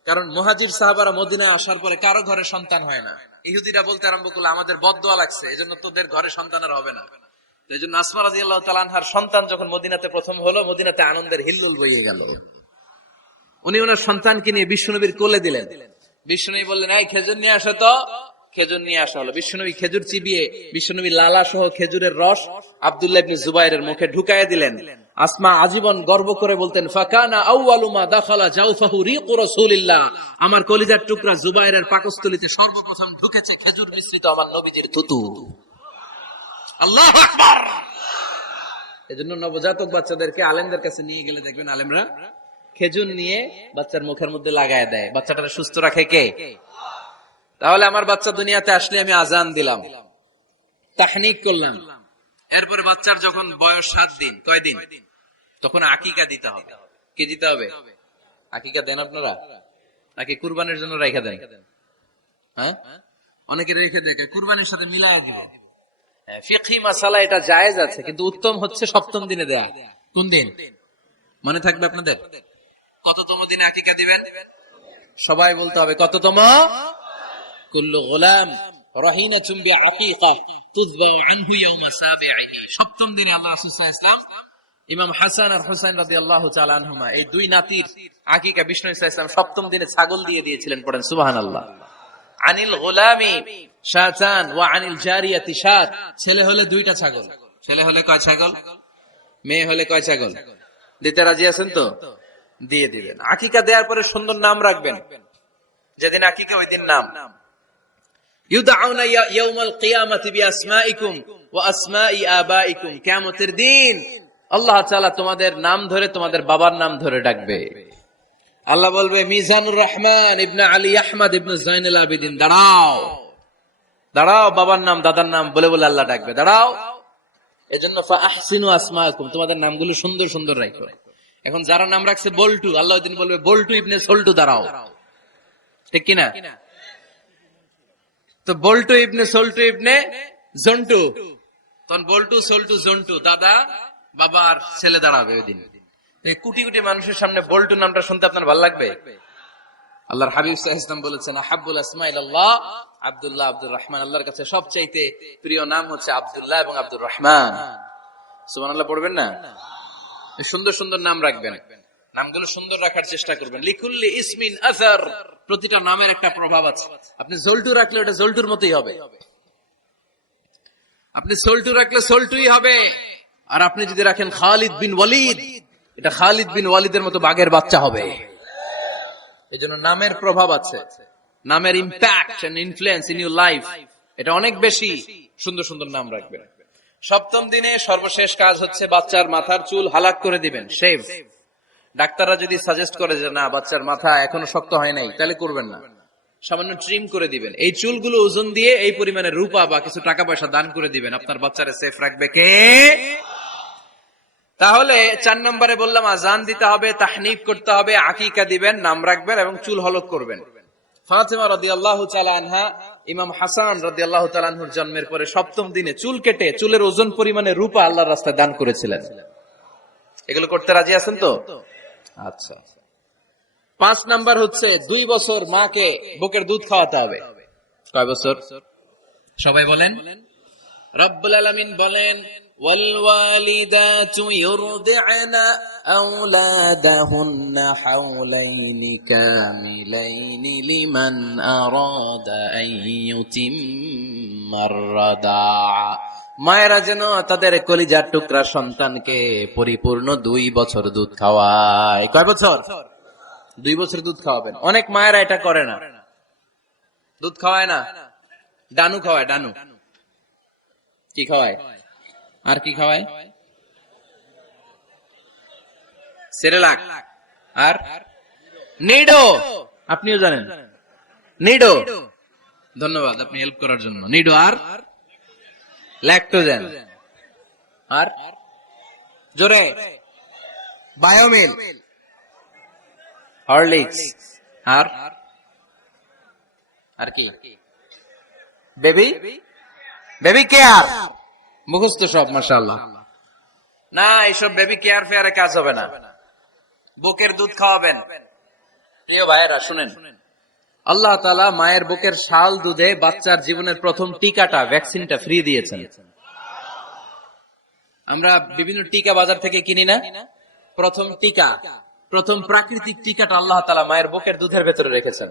কারণ মুহাজির সাহাবারা মদিনায় আসার পরে কারো ঘরে সন্তান হয় না। ইহুদিরা বলতে আরম্ভ করলো, আমাদের বদদোয়া লাগছে, এজন্য তোদের ঘরে সন্তান আর হবে না। এই জন্য আসমা রাদিয়াল্লাহু তাআলা আনহার সন্তান যখন মদিনাতে প্রথম হলো, মদিনাতে আনন্দের হিল্লোল বইয়ে গেল। উনি ওনার সন্তানকে নিয়ে বিশ্বনবীর কোলে দিলেন। বিশ্বনবী বললেন, এই খেজুর নিয়ে আসো তো। খেজুর নিয়ে আসা হলো। বিশ্বনবী খেজুর চিবিয়ে বিশ্বনবী লালা সহ খেজুরের রস আব্দুল্লাহ ইবনে জুবাইরের মুখে ঢুকায় দিলেন। আসমা আজীবন গর্ব করে বলতেন, ফাকানা আউয়ালু মা দাখালা জাওফাহু রিকু রাসূলিল্লাহ, আমার কলিজার টুকরা জুবাইরের পাকস্থলীতে সর্বপ্রথম ঢুকেছে খেজুর মিশ্রিত আমার নবীজির থুতু। আল্লাহু আকবার। এজন্য নবজাতক বাচ্চাদেরকে আলেমদের কাছে নিয়ে গেলে দেখবেন আলেমরা খেজুর নিয়ে বাচ্চার মুখের মধ্যে লাগায় দেয়। বাচ্চাটা সুস্থ রাখে কে? তাহলে আমার বাচ্চা দুনিয়াতে আসলে আমি আজান দিলাম, তাহনিক করলাম, এরপরে বাচ্চার যখন বয়স 7 দিন, কয় দিন, তখন আকিকা দিতে হবে। কি দিতে হবে? আকিকা দেন আপনারা নাকি কুরবানির জন্য রেখে দেন? হ্যাঁ, অনেকে রেখে দেয়, কুরবানির সাথে মিলায় দিব। ফিকহি মাসালা এটা জায়েজ আছে, কিন্তু উত্তম হচ্ছে 7ম দিনে দেয়া। কোন দিন মনে থাকবে আপনাদের? কততম দিনে আকিকা দিবেন? সবাই বলতে হবে কততম? কুল্লু গোলাম রাহিনাতুম বিআকিকা তুযবা আনহু ইয়াওমা সাবিহি। 7ম দিনে আল্লাহ রাসূল সাল্লাল্লাহু আলাইহি ওয়াসাল্লাম ইমাম হাসান আর হুসাইন রাদিয়াল্লাহু তাআলা আনহুমা, এই দুই নাতির আকিকা বিষ্ণু সাল্লাল্লাহু আলাইহি ওয়াসাল্লাম 7ম দিনে ছাগল দিয়ে দিয়েছিলেন। পড়েন সুবহানাল্লাহ। আনিল গোলামি শাতান ওয়া আনিল জারিয়াতি শাত। ছেলে হলে 2টা ছাগল, ছেলে হলে কয় ছাগল, মেয়ে হলে কয় ছাগল? দিতে রাজি আছেন তো? দিয়ে দিবেন। আকিকা দেওয়ার পরে সুন্দর নাম রাখবেন, যেদিন আকিকা ওই দিন নাম। ইউদআউনা ইয়াউমাল কিয়ামাতি বিআসমাইকুম ওয়া আসমাই আবাইকুম। কিয়ামতের দিন আল্লাহ তাআলা তোমাদের নাম ধরে তোমাদের বাবার নাম ধরে ডাকবে। আল্লাহ বলবে মিজানুর রহমান ইবনে আলী আহমদ ইবনে জয়নুল আবেদিন, দাঁড়াও দাঁড়াও, বাবার নাম দাদার নাম বলে বলে আল্লাহ ডাকবে, দাঁড়াও। এজন্য ফাআহসিনু আসমাকুম, তোমাদের নামগুলো সুন্দর সুন্দর রাখো। এখন যারা নাম রাখছে বল্টু, আল্লাহ ওই দিন বলবে বল্টু ইবনে সল্টু, দাঁড়াও। ঠিক কিনা? তো বল্টু ইবনে সল্টু ইবনে জন্টু, তখন বল্টু সল্টু জন্টু, দাদা বাবার ছেলে দাঁড়াবে ওই দিন। কোটি কোটি মানুষের সামনে বল্টু নামটা শুনতে আপনার ভালো লাগবে? আল্লাহর হাবিব সাল্লাল্লাহু আলাইহি ওয়াসাল্লাম বলেছেন আহাব্বুল আসমাই ইলাল্লাহ আব্দুল্লাহ আব্দুর রহমান। আল্লাহর কাছে সবচাইতে প্রিয় নাম হচ্ছে আব্দুল্লাহ এবং আব্দুর রহমান। সুবহানাল্লাহ পড়বেন না? সুন্দর সুন্দর নাম রাখবেন, নামগুলো সুন্দর রাখার চেষ্টা করবেন। লিকুল্লি ইসমিন আসার, প্রতিটা নামের একটা প্রভাব আছে। আপনি জল্টু রাখলে ওটা জল্টুর মতোই হবে, আপনি সল্টু রাখলে সল্টুই হবে। আর আপনি যদি রাখেন খালিদ বিন ওয়ালিদ, এটা খালিদ বিন ওয়ালিদের মতো বাঘের বাচ্চা হবে। এই জন্য নামের প্রভাব আছে, নামের impact and influence in your life এটা অনেক বেশি। সুন্দর সুন্দর নাম রাখবেন। 7ম দিনে সর্বশেষ কাজ হচ্ছে বাচ্চার মাথার চুল হালাক করে দিবেন, শেভ। ডাক্তাররা যদি সাজেস্ট করে যে না বাচ্চার মাথা এখনো শক্ত হয় নাই, তাহলে করবেন না, সামান্য ট্রিম করে দিবেন। এই চুলগুলো ওজন দিয়ে এই পরিমাণে রূপা বা কিছু টাকা পয়সা দান করে দিবেন, আপনার বাচ্চারে সেফ রাখবে কে? তাহলে 4 নম্বরে বললাম আজান দিতে হবে, তাহনিফ করতে হবে, আকিকা দিবেন, নাম রাখবেন এবং চুল হলক করবেন। ফাতিমা রাদিয়াল্লাহু তাআলা আনহা ইমাম হাসান রাদিয়াল্লাহু তাআলা আনহুর জন্মের পরে 7ম দিনে চুল কেটে চুলের ওজন পরিমাণে রূপা আল্লাহর রাস্তায় দান করেছিলেন। এগুলো করতে রাজি আছেন তো? আচ্ছা। 5 নাম্বার হচ্ছে 2 বছর মাকে বুকের দুধ খাওয়াতে হবে। কয় বছর? সবাই বলেন। রব্বুল আলামিন বলেন ওয়াল ওয়ালিদাতু ইউরদি'না আওলাদাহুন্না হাওলাইনি কামিলাইনি লিমান আরাদা আন ইউতিম্মার রাদা'a। মায়েরা যেন তাদের কলিজার টুকরা সন্তানকে পরিপূর্ণ 2 বছর দুধ খাওয়ায়। কয় বছর? 2 বছর দুধ খাওয়াবেন। অনেক মায়েরা এটা করে না, দুধ খাওয়ায় না, ডানু খাওয়ায়। ডানু কি খাওয়ায়? আর কি খাওয়ায়? সেরেলাক আর নিডো। আপনিও জানেন নিডো? ধন্যবাদ আপনি হেল্প করার জন্য। নিডো আর ল্যাকটোজেন আর জোরে বায়োমিল, হরলিক্স আর আর কি? Baby care. মুখস্থ সব মাশাআল্লাহ। না এইসব বেবি কেয়ার ফেয়ারে কাজ হবে না, বুকের দুধ খাওয়াবেন। প্রিয় ভাইয়েরা শুনেন, আল্লাহ তাআলা মায়ের বুকের শাল দুধে বাচ্চার জীবনের প্রথম টিকাটা, ভ্যাকসিনটা ফ্রি দিয়েছেন। আমরা বিভিন্ন টিকা বাজার থেকে কিনি না, প্রথম টিকা, প্রথম প্রাকৃতিক টিকাটা আল্লাহ তাআলা মায়ের বুকের দুধের ভেতরে রেখেছেন।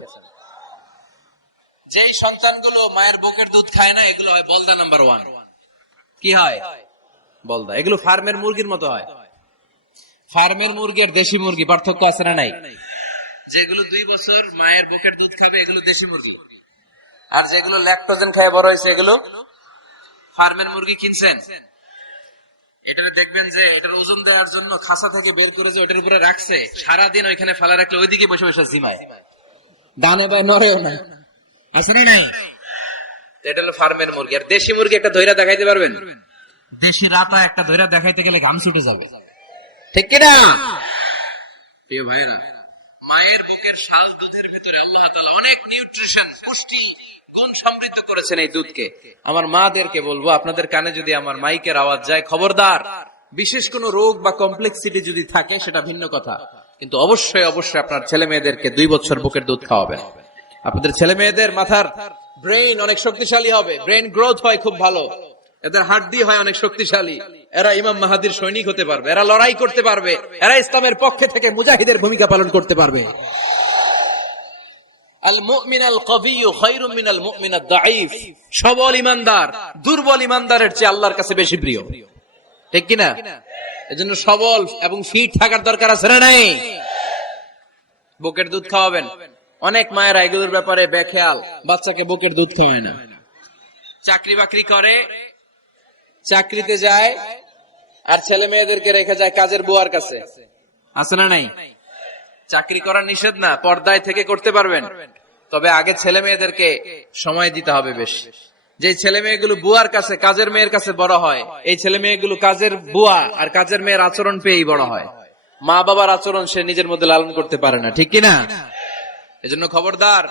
যেই সন্তানগুলো মায়ের বুকের দুধ খায় না, এগুলো হয় বলদা নাম্বার 1। কি হয়? বলদা। এগুলো ফার্মের মুরগির মতো হয়। ফার্মের মুরগি আর দেশি মুরগি পার্থক্য আছে না নাই? যেগুলো 2 বছর মায়ের বুকের দুধ খাবে এগুলো দেশি মুরগি, আর যেগুলো ল্যাকটোজেন খায় বড় হয়েছে এগুলো ফার্মের মুরগি। কিনছেন? এটা দেখবেন যে এটার ওজন দেওয়ার জন্য খাসা থেকে বের করে যে ওটার উপরে রাখছে, সারাদিন ওইখানে ফালা রাখলে ওইদিকে বসে বসে ঝিমায়, ডানে বাই নড়েও না। আছে না নাই? এটা হলো ফার্মের মুরগি। আর দেশি মুরগি একটা ধইরা দেখাইতে পারবেন? দেশি রাতা একটা ধইরা দেখাইতে গেলে ঘাম ছুটে যাবে, ঠিক কিনা? প্রিয় ভাইরা, মায়ের বুকের শাল দুধের ভিতরে আল্লাহ তাআলা অনেক নিউট্রিশন, পুষ্টি গুণ সমৃদ্ধ করেছেন এই দুধকে। আমার মাদেরকে বলবো, আপনাদের কানে যদি আমার মাইকের আওয়াজ যায়, খবরদার, বিশেষ কোনো রোগ বা কমপ্লেক্সিটি যদি থাকে সেটা ভিন্ন কথা, কিন্তু অবশ্যই অবশ্যই আপনার ছেলে মেয়েদেরকে 2 বছর বুকের দুধ খাওয়াবেন। আপনাদের ছেলে মেয়েদের মাথার ব্রেইন অনেক শক্তিশালী হবে, ব্রেইন গ্রোথ হয় খুব ভালো, এদের হাড্ডি হয় অনেক শক্তিশালী, এরা ইমাম মাহাদির সৈনিক হতে পারবে, এরা লড়াই করতে পারবে, এরা ইসলামের পক্ষে থেকে মুজাহিদের ভূমিকা পালন করতে পারবে। আল মুমিন আল কবিয়্যু খায়রুম মিনাল মুমিন আদ দাঈফ। সবল ঈমানদার দুর্বল ঈমানদারের চেয়ে আল্লাহর কাছে বেশি প্রিয়, ঠিক কি না? এজন্য সবল এবং ফিট থাকার দরকার আছে না নাই? বুকের দুধ খাওয়াবেন। অনেক মায়েরা এগুলোর ব্যাপারে বেখেয়াল, বাচ্চাকে বুকের দুধ খাওয়ায় না। চাকরি বাকরি করে, চাকরিতে যায়, আর ছেলে মেয়েদেরকে রেখে যায় কাজের বুয়ার কাছে, আছে না নাই? চাকরি করা নিষেধ না, পর্দায় থেকে করতে পারবেন, তবে আগে ছেলে মেয়েদেরকে সময় দিতে হবে বেশি। যে ছেলে মেয়েগুলো বুয়ার কাছে, কাজের মেয়ের কাছে বড় হয়, এই ছেলে মেয়েগুলো কাজের বুয়া আর কাজের মেয়ের আচরণ পেয়েই বড় হয়। মা বাবার আচরণ সে নিজের মধ্যে লালন করতে পারে না, ঠিক কিনা? এজন্য খবরদার,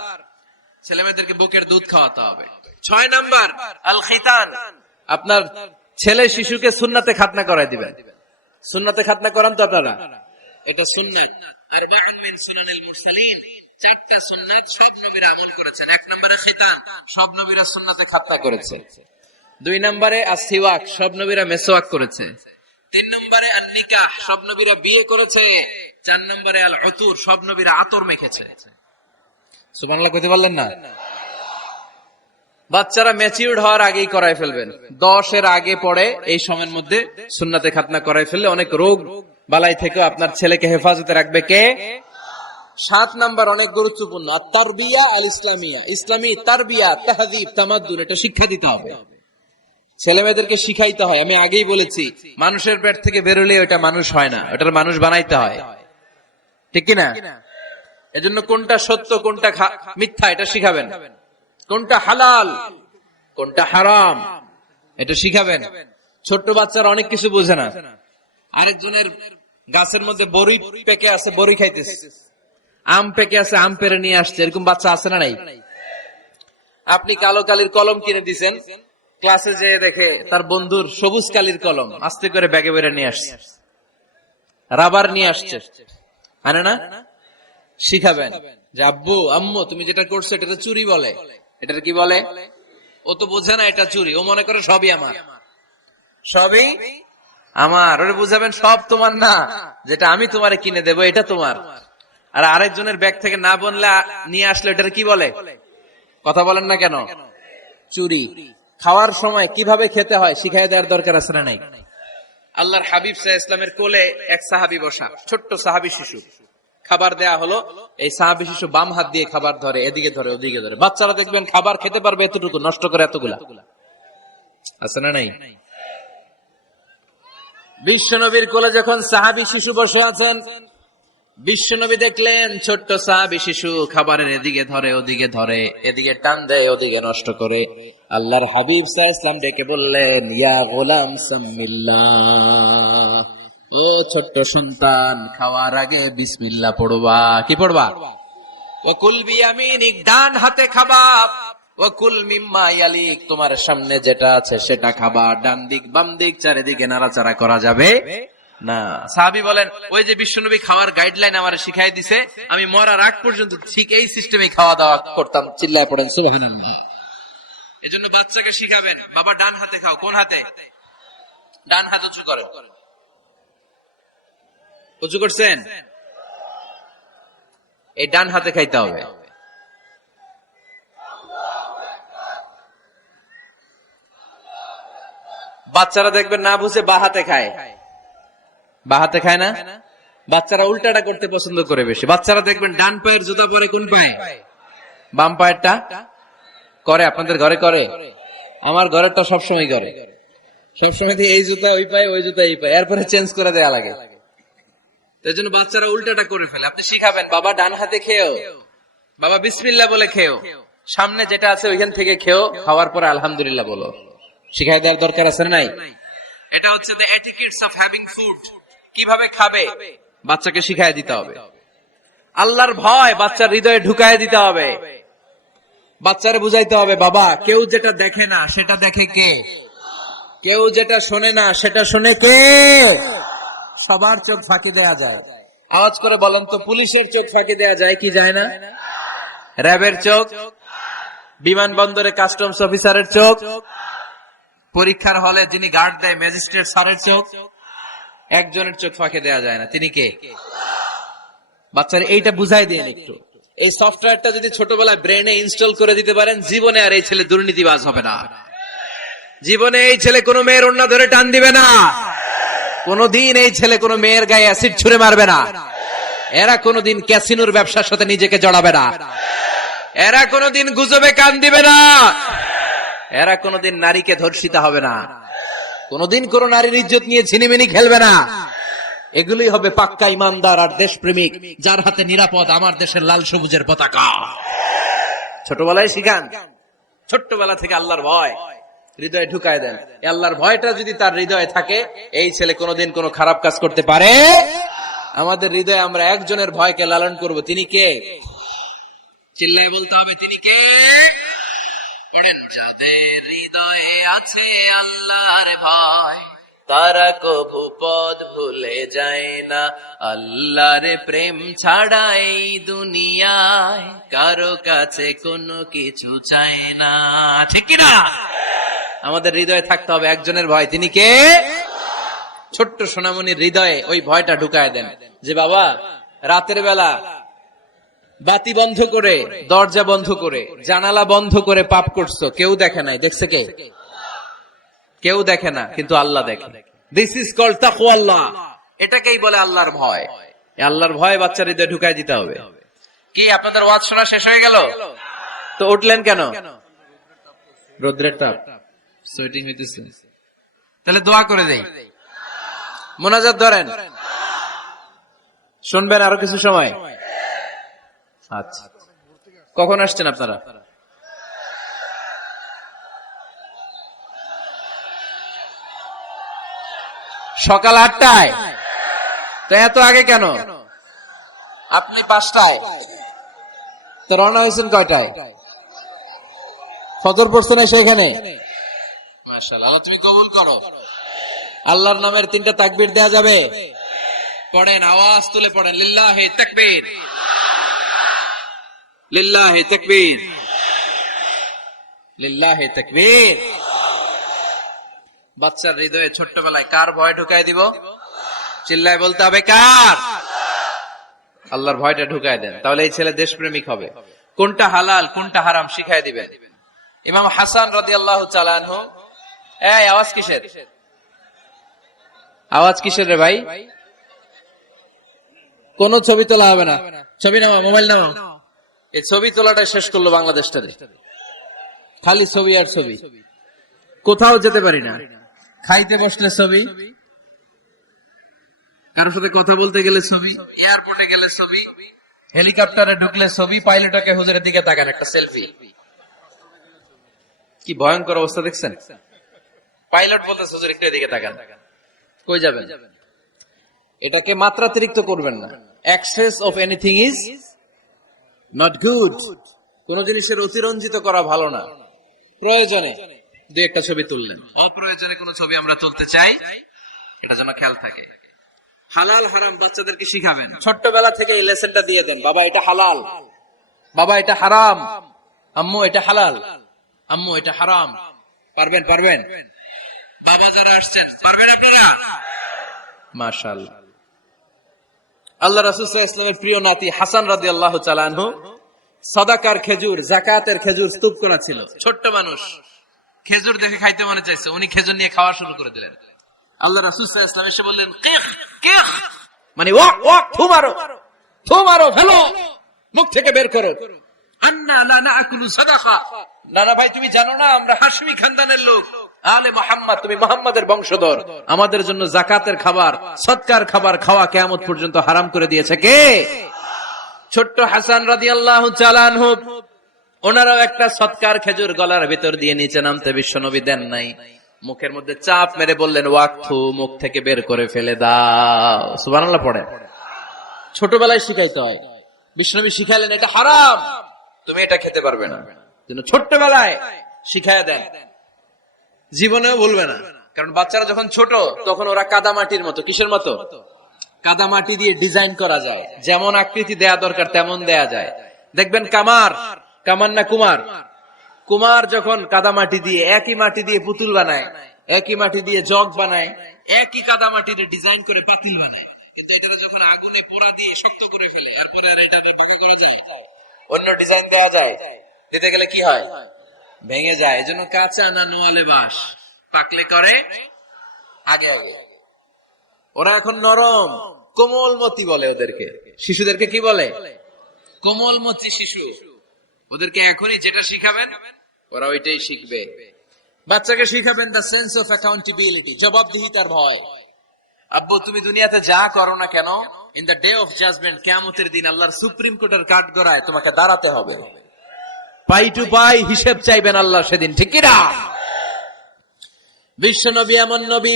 ছেলে মেয়েদেরকে বুকের দুধ খাওয়াতে হবে। 6 নাম্বার আল খিতান। আপনার ছেলে শিশুকে সুন্নাতে খাতনা করাই দিবেন। সুন্নাতে খাতনা করান তো আপনারা? এটা সুন্নাত। আরবাউন মিন সুনানিল মুরসালিন, 4টা সুন্নাত সব নবীরা আমল করেছেন। 1 নম্বরে খিতান, সব নবীরা সুন্নাতে খাতনা করেছে। 2 নম্বরে আসওয়াক, সব নবীরা মেসওয়াক করেছে। 3 নম্বরে আন নিকাহ, সব নবীরা বিয়ে করেছে। 4 নম্বরে আল উতুর, সব নবীরা আতর মেখেছে। সুবহানাল্লাহ কইতে পারলেন না? বাচ্চারা ম্যাচিউরড হওয়ার আগেই করাই ফেলবেন। 10 এর আগে পড়ে এই সময়ের মধ্যে সুন্নাতে খাতনা করাই ফেললে অনেক রোগ বালাই থেকে আপনার ছেলেকে হেফাজতে রাখবে কে? 7 নাম্বার অনেক গুরুত্বপূর্ণ, আত-তারবিয়া আল ইসলামিয়া। ইসলামী তারবিয়া, তাহযীব, তামাদ্দুন, এটা শিক্ষা দিতে হবে। ছেলে মেয়েদেরকে শিখাইতে হয়। আমি আগেই বলেছি, মানুষের পেট থেকে বেরোলে ওটা মানুষ হয় না, ওটার মানুষ বানাইতে হয়, ঠিক কি না? এজন্য কোনটা সত্য কোনটা মিথ্যা এটা শিখাবেন, কোনটা হালাল কোনটা হারাম এটা শিখাবেন। ছোট্ট বাচ্চারা অনেক কিছু বোঝে না। আরেকজনের গাছের মধ্যে বড়ি পেকে আছে, বড়ি খাইতেছে। আম পেকে আছে, আম পেরে নিয়ে আসছে। এরকম বাচ্চা আছে না নাই? আপনি কালো কালির কলম কিনে দিছেন, ক্লাসে যেয়ে দেখে তার বন্ধুর সবুজ কালির কলম আস্তে করে ব্যাগে বেরে নিয়ে আসছে, রাবার নিয়ে আসছে, আনে না? শিখাবেন যে আব্বু আম্মু তুমি যেটা করছো এটা তো চুরি বলে। এটা কি বলে? ও তো বোঝে না এটা চুরি, ও মনে করে সবই আমার, সবই আমার। ওরে বুঝাবেন সব তোমার না, যেটা আমি তোমারে কিনে দেবো এটা তোমার। আর আরেকজনের ব্যাগ থেকে না বললে নিয়ে আসলে এটা কি বলে? কথা বলেন না কেন? চুরি। খাওয়ার সময় কিভাবে খেতে হয় শিখাই দেওয়ার দরকার আছে না নাই? আল্লাহর হাবিব সাল্লাল্লাহু আলাইহি ওয়াসাল্লামের কোলে এক সাহাবী বসা, ছোট্ট সাহাবী শিশু। খাবার দেয়া হলো, এই সাহাবী শিশু বাম হাত দিয়ে খাবার ধরে, এদিকে ধরে ওদিকে ধরে। বাচ্চারা দেখবেন খাবার খেতে পারবে এতটুকু, নষ্ট করে এতগুলা, আছে না নাই? বিশ্বনবীর কোলে যখন সাহাবী শিশু বসে আছেন, বিশ্বনবী দেখলেন ছোট্ট সাহাবী শিশু খাবারের এদিকে ধরে ওদিকে ধরে, এদিকে টান দেয় ওদিকে নষ্ট করে। আল্লাহর হাবিব সাল্লাল্লাহু আলাইহি ওয়াসাল্লাম ডেকে বললেন, ইয়া গোলাম সাম্মিল্লাহ, ও ছোট্ট সন্তান, খাওয়ার আগে বিসমিল্লাহ পড়বা। কি পড়বা? ওয়াকুল বিয়ামিনিক, ডান হাতে খাবা। ওয়াকুল মিম্মা ইয়ালিক, তোমার সামনে যেটা আছে সেটা খাবা। ডান দিক বাম দিক চারিদিকে নাড়াচাড়া করা যাবে না। সাহাবী বলেন, ওই যে বিশ্বনবী খাওয়ার গাইডলাইন আমারে শিখাই দিছে, আমি মরার আগ পর্যন্ত ঠিক এই সিস্টেমে খাওয়া দাওয়া করতাম। চিল্লায় পড়েন সুবহানাল্লাহ। এজন্য বাচ্চাকে শিখাবেন, বাবা ডান হাতে খাও। কোন হাতে? ডান হাত উঁচু করেন। উঁচু করছেন? এই ডান হাতে খাইতে হবে। বাচ্চারা দেখবেন না বুঝে বা হাতে খায়, বা হাতে খায় না। বাচ্চারা উল্টাটা করতে পছন্দ করে বেশি। বাচ্চারা দেখবেন ডান পায়ের জুতা পরে কোন পায়ে? বাম পায়েরটা করে। আপনাদের ঘরে করে? আমার ঘরেরটা সবসময় করে। সবসময় এই জুতা ওই পায়ে, ওই জুতা এই পায়ে, এরপরে চেঞ্জ করে দেয়া লাগে। তাই জন্য বাচ্চারা উল্টাটা করে ফেলে। আপনি শিখাবেন, বাবা ডান হাতে খেও, বাবা বিসমিল্লাহ বলে খেও, সামনে যেটা আছে ওইখান থেকে খেও, খাওয়ার পরে আলহামদুলিল্লাহ বলো। শিখাই দেওয়ার দরকার আছে নাই? এটা হচ্ছে the etiquettes of having food, কিভাবে খাবে বাচ্চাকে শিখাই দিতে হবে। আল্লাহর ভয় বাচ্চার হৃদয়ে ঢুকায় দিতে হবে। বাচ্চারে বুঝাইতে হবে, বাবা কেউ যেটা দেখে না সেটা দেখে কে? কেউ যেটা শোনে না সেটা শোনে কে? সবার চোখ ফাঁকি দেয়া যায়। আওয়াজ করে বলেন তো, পুলিশের চোখ ফাঁকি দেয়া যায় কি যায় না? র্যাবের চোখ, বিমানবন্দরে কাস্টমস অফিসারের চোখ, পরীক্ষার হলে যিনি গার্ড দেয় ম্যাজিস্ট্রেট স্যারের চোখ, একজনের চোখ ফাঁকি দেয়া যায় না। তিনি কে? বাচ্চারা এইটা বুঝাই দেন একটু। এই সফটওয়্যারটা যদি ছোটবেলায় ব্রেনে ইনস্টল করে দিতে পারেন, জীবনে আর এই ছেলে দুর্নীতিবাজ হবে না। জীবনে এই ছেলে কোনো মেয়ের ওড়না ধরে টান দিবে না। কোনদিন এই ছেলে কোনো মেয়ের গায়ে অ্যাসিড ছুঁড়ে মারবে না। এরা কোনদিন ক্যাসিনোর ব্যবসার সাথে নিজেকে জড়াবে না। এরা কোনদিন গুজবে কান দিবে না। এরা কোনদিন নারীকে ধর্ষিতা হবে না। কোনদিন কোন নারীর ইজ্জত নিয়ে ছিনিমিনি খেলবে না। এগুলোই হবে পাক্কা ইমানদার আর দেশপ্রেমিক, যার হাতে নিরাপদ আমার দেশের লাল সবুজের পতাকা। ছোটবেলায় শিখান, ছোট্টবেলা থেকে আল্লাহর ভয় হৃদয়ে ঢুকায় দেন। আল্লাহর ভয়টা যদি তার হৃদয়ে থাকে, এই ছেলে কোনোদিন কোনো খারাপ কাজ করতে পারে। আমাদের হৃদয়ে আমরা একজনের ভয়কে লালন করব, তিনি কে? চিল্লায় বলতে হবে, তিনি কে? পড়েন, যাদের হৃদয়ে আছে আল্লাহর ভয়, তারা কবু পথ ভুলে যায় না। আল্লাহর প্রেম ছাড়া এই দুনিয়ায় কারো কাছে কোনো কিছু চায় না। ঠিক কি না? আমাদের হৃদয়ে থাকতে হবে একজনের ভয়, তিনি কে? ছোট্ট সোনামণির হৃদয়ে ওই ভয়টা ঢুকায় দেন যে বাবা, রাতের বেলা বাতি বন্ধ করে, দরজা বন্ধ করে, জানালা বন্ধ করে পাপ করছো, কেউ দেখে নাই। দেখছে কে? কেউ দেখে না, কিন্তু আল্লাহ দেখে। দিস ইজ কল্ড তাকওয়াল্লাহ। এটাকেই বলে আল্লাহর ভয়। আল্লাহর ভয় বাচ্চার হৃদয়ে ঢুকায় দিতে হবে। কি আপনাদের ওয়াজ শোনা শেষ হয়ে গেল? তো উঠলেন কেন? রোদ্রের তাপ, সোয়েটিং হইতেছে। তাহলে দোয়া করে দেই, মোনাজাত ধরেন, শুনবেন আরো কিছু সময়। আচ্ছা, কখন আসছেন আপনারা? সকাল 8টায়। তো এত আগে কেন? আপনি 5টায়, তো রওনা হয়েছেন কয়টায়? ফজর পড়ছেন সেখানে। মাশাআল্লাহ, তুমি কবুল করো। আল্লাহর নামের 3টা তাকবীর দেয়া যাবে? পড়েন, আওয়াজ তুলে পড়েন, লিল্লাহি তাকবীর, লিল্লাহি তাকবীর, লিল্লাহি তাকবীর। বাচ্চার হৃদয়ে ছোট্টবেলায় কার ভয় ঢুকায় দিব? চিল্লায় বলতে হবে, কার? আল্লাহর ভয়টা ঢুকায় দেন, তাহলে এই ছেলে দেশপ্রেমিক হবে। কোনটা হালাল কোনটা হারাম শিখায় দিবেন। ইমাম হাসান রাদিয়াল্লাহু তাআলা আনহু, এই আওয়াজ কিসের? আওয়াজ কিসের রে ভাই? কোন ছবি তোলা হবে না। ছবি নামাও, মোবাইল নামাও। এই ছবি তোলাটা শেষ করলো বাংলাদেশটারে। খালি ছবি আর ছবি, কোথাও যেতে পারি না। খাইতে বসলে ছবি, কারোর সাথে কথা বলতে গেলে ছবি, এয়ারপোর্টে গেলে ছবি, হেলিকপ্টারে ঢুকলে ছবি, পাইলটকে হুজুরের দিকে তাকান, একটা সেলফি। কি ভয়ঙ্কর অবস্থা দেখছেন? পাইলট বলতেছে হুজুর একটু এদিকে তাকান। কই যাবেন? এটাকে মাত্রাতিরিক্ত করবেন না। Access of anything is not good. কোন জিনিসের অতিরঞ্জিত করা ভালো না। প্রয়োজনে 2-1টা ছবি তুললেন, অপ্রয়োজনে কোন ছবি আমরা তুলতে চাই, এটা যেন খেয়াল থাকে। হালাল হারাম বাচ্চাদেরকে শিখাবেন, ছোট্টবেলা থেকে এই লেসনটা দিয়ে দেন। বাবা এটা হালাল, বাবা এটা হারাম, আম্মু এটা হালাল, আম্মু এটা হারাম। পারবেন? পারবেন? বাবা যারা আসছেন পারবেন আপনারা? মাশাআল্লাহ। আল্লাহ রাসূল সাল্লাল্লাহু আলাইহি ওয়াসাল্লামের প্রিয় নাতি হাসান রাদিয়াল্লাহু তাআলা আনহু সাদাকার খেজুর, যাকাতের খেজুর স্তূপ করা ছিল। ছোট্ট মানুষ, খেজুর দেখে খাইতে মনে চাইছে, উনি খেজুর নিয়ে খাওয়া শুরু করে দিলেন। আল্লাহ রাসূল সাল্লাল্লাহু আলাইহি ওয়াসাল্লাম এসে বললেন, কিখ কিখ, মানে ওয়াক ওয়াক, থু মারো, থু মারো, ফেলো, মুখ থেকে বের করো। আন্না লা নাকুলু সাদাকা। নানা ভাই, তুমি জানো না আমরা হাশমি খানদানের লোক, আলে মুহাম্মদ, তুমি মুহাম্মাদের বংশধর। আমাদের জন্য যাকাতের খাবার, সদকার খাবার খাওয়া কিয়ামত পর্যন্ত হারাম করে দিয়েছে কে? ছোট্ট হাসান রাদিয়াল্লাহু তাআলা আনহু, ওনারাও একটা সদকার খেজুর গলার ভিতর দিয়ে নিচে নামতে বিশ্বনবী দেন নাই। মুখের মধ্যে চাপ মেরে বললেন, ওয়াকথু, মুখ থেকে বের করে ফেলে দাও। সুবহানাল্লাহ পড়ে। ছোটবেলায় শিখাইতে হয়। বিশ্বনবী শিখাইলেন এটা হারাম, তুমি এটা খেতে পারবে না। যেন ছোট্টবেলায় শিখাইয়া দেন, জীবনেও ভুলবে না। কারণ বাচ্চারা যখন ছোট তখন ওরা কাদামাটির মতো। কিসের মতো? কাদামাটি দিয়ে ডিজাইন করা যায়, যেমন আকৃতি দেয়া দরকার তেমন দেয়া যায়। দেখবেন কামার, কামার না কুমার, কুমার যখন কাদামাটি দিয়ে, একই মাটি দিয়ে পুতুল বানায়, একই মাটি দিয়ে জগ বানায়, একই কাদামাটির ডিজাইন করে পাতিল বানায়। কিন্তু এটা যখন আগুনে পোড়া দিয়ে শক্ত করে ফেলে, এরপরে আর এটা পাকা করে যায়, অন্য ডিজাইন দেওয়া যায়, দিতে গেলে কি হয়, ভেঙে যায়। এজন্য কাঁচা না নোয়ালে বাস, পাকলে করে আগে আগে। ওরা এখন নরম, কোমলমতি বলে ওদেরকে। শিশুদেরকে কি বলে? কোমলমতি শিশু। ওদেরকে এখনই যেটা শিখাবেন ওরা ওইটাই শিখবে। বাচ্চাকে শিখাবেন দ্য সেন্স অফ অ্যাকাউন্টেবিলিটি, জবাবদিহিতার ভয়। আব্বু তুমি দুনিয়াতে যা করো না কেন, in the day of judgement, কিয়ামতের দিন আল্লাহর সুপ্রিম কোর্টের কাঠগড়ায় তোমাকে দাঁড়াতে হবে। পাই টু পাই হিসেব চাইবেন আল্লাহ সেদিন, ঠিক কি না? বিশ্ব নবী এমন নবী,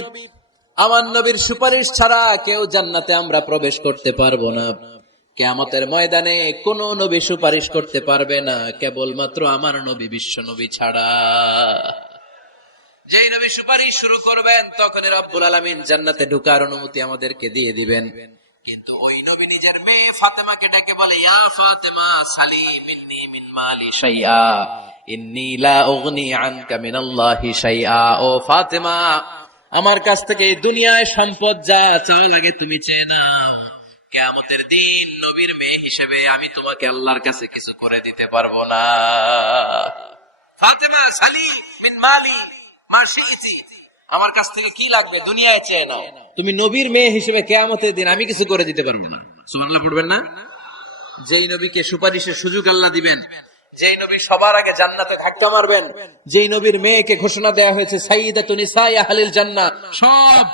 আমার নবীর সুপারিশ ছাড়া কেউ জান্নাতে আমরা প্রবেশ করতে পারবো না। কিয়ামতের ময়দানে কোন নবী সুপারিশ করতে পারবে না, কেবলমাত্র আমার নবী বিশ্ব নবী ছাড়া। যেই নবী সুপারিশ শুরু করবেন তখন রব্বুল আলামিন জান্নাতে ঢোকার অনুমতি আমাদেরকে দিয়ে দিবেন। কিন্তু ওই নবী নিজের মেয়ে ফাতেমাকে ডেকে বলে, ইয়া ফাতেমা সালি মিন্নি মিন মালি শাইআ ইন্নী লা উগনি আনকা মিনাল্লাহি শাইআ। ও ফাতেমা, আমার কাছ থেকে এই দুনিয়ায় সম্পদ যা চাও লাগে তুমি চেয়ে নাও, কিয়ামতের দিন নবীর মেয়ে হিসেবে আমি তোমাকে আল্লাহর কাছে কিছু করে দিতে পারবো না। ফাতেমা সালি মিন মালি মা শিইতি, আমার কাছ থেকে কি লাগবে দুনিয়ায় চেয়ে নাও, তুমি নবীর মেয়ে হিসেবে কিয়ামতের দিন আমি কিছু করে দিতে পারবো না। সুবহানাল্লাহ পড়বেন না? যেই নবীকে সুপারিশের সুযোগ আল্লাহ দিবেন, যেই নবী সবার আগে জান্নাতে ধাক্কা মারবেন, যেই নবীর মেয়েকে ঘোষণা দেয়া হয়েছে সাইয়্যিদাতুন নিসাই আহলিল জান্নাহ, সব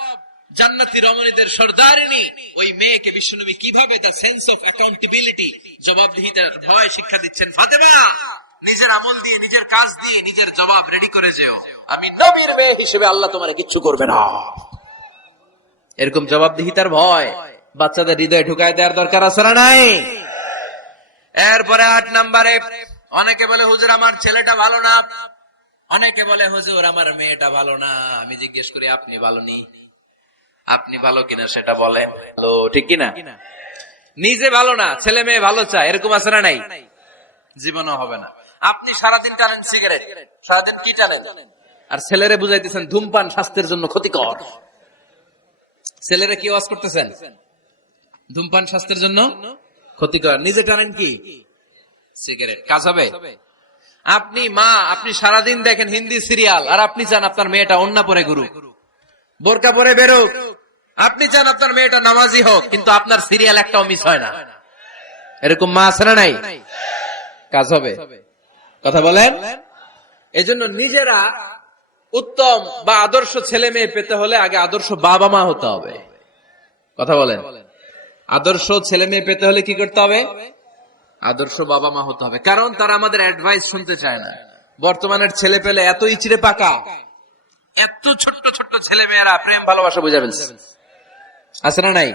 জান্নাতি রমণীদের সর্দারিনী, ওই মেয়েকে বিশ্বনবী কিভাবে তার সেন্স অফ অ্যাকাউন্টেবিলিটি, জবাবদিহিতার ভয় শিক্ষা দিচ্ছেন। ফাতেমা, নিজের আমল দিয়ে, নিজের কাজ দিয়ে নিজের জবাব রেডি করে যেও, আমি নবীর মেয়ে হিসেবে আল্লাহ তোমারে কিচ্ছু করবে না। এরকম জবাবদিহিতার ভয় বাচ্চাদের হৃদয়ে ঢুকায় দেওয়ার দরকার আছে না নাই? এরপরে 8 নম্বরে, অনেকে বলে হুজুর আমার ছেলেটা ভালো না, অনেকে বলে হুজুর আমার মেয়েটা ভালো না। আমি জিজ্ঞেস করি আপনি ভালো নি? আপনি ভালো কিনা সেটা বলে, ঠিক কিনা? নিজে ভালো না, ছেলে মেয়ে ভালো চায়, এরকম আছে না নাই? জীবনও হবে না। আপনি সারাদিন টানেন সিগারেট, সারাদিন কি টানেন, আর ছেলেরে বুঝাইতেছেন ধূমপান স্বাস্থ্যের জন্য ক্ষতিকর। ছেলেরে কি ওয়াজ করতেছেন? ধূমপান স্বাস্থ্যের জন্য ক্ষতিকর, নিজে টানেন কি সিগারেট, কাজ হবে? আপনি মা, আপনি সারাদিন দেখেন হিন্দি সিরিয়াল, আর আপনি চান আপনার মেয়েটা ওন্না পরে ঘুরুক, বোরকা পরে বেরোক, আপনি চান আপনার মেয়েটা নামাজি হোক, কিন্তু আপনার সিরিয়াল একটাও মিস হয় না। এরকম মা আছে না নাই? কাজ হবে? কথা বলেন। এজন্য নিজেরা উত্তম বা আদর্শ ছেলে মেয়ে পেতে হলে আগে আদর্শ বাবা মা হতে হবে। কথা বলেন। আদর্শ ছেলে মেয়ে পেতে হলে কি করতে হবে? আদর্শ বাবা মা হতে হবে। কারণ তারা আমাদের অ্যাডভাইস শুনতে চায় না। বর্তমানের ছেলে পেলে এত ইচড়ে পাকা, এত ছোট্ট ছোট্ট ছেলে মেয়েরা প্রেম ভালোবাসা বুঝে ফেলছে, আছে না নাই?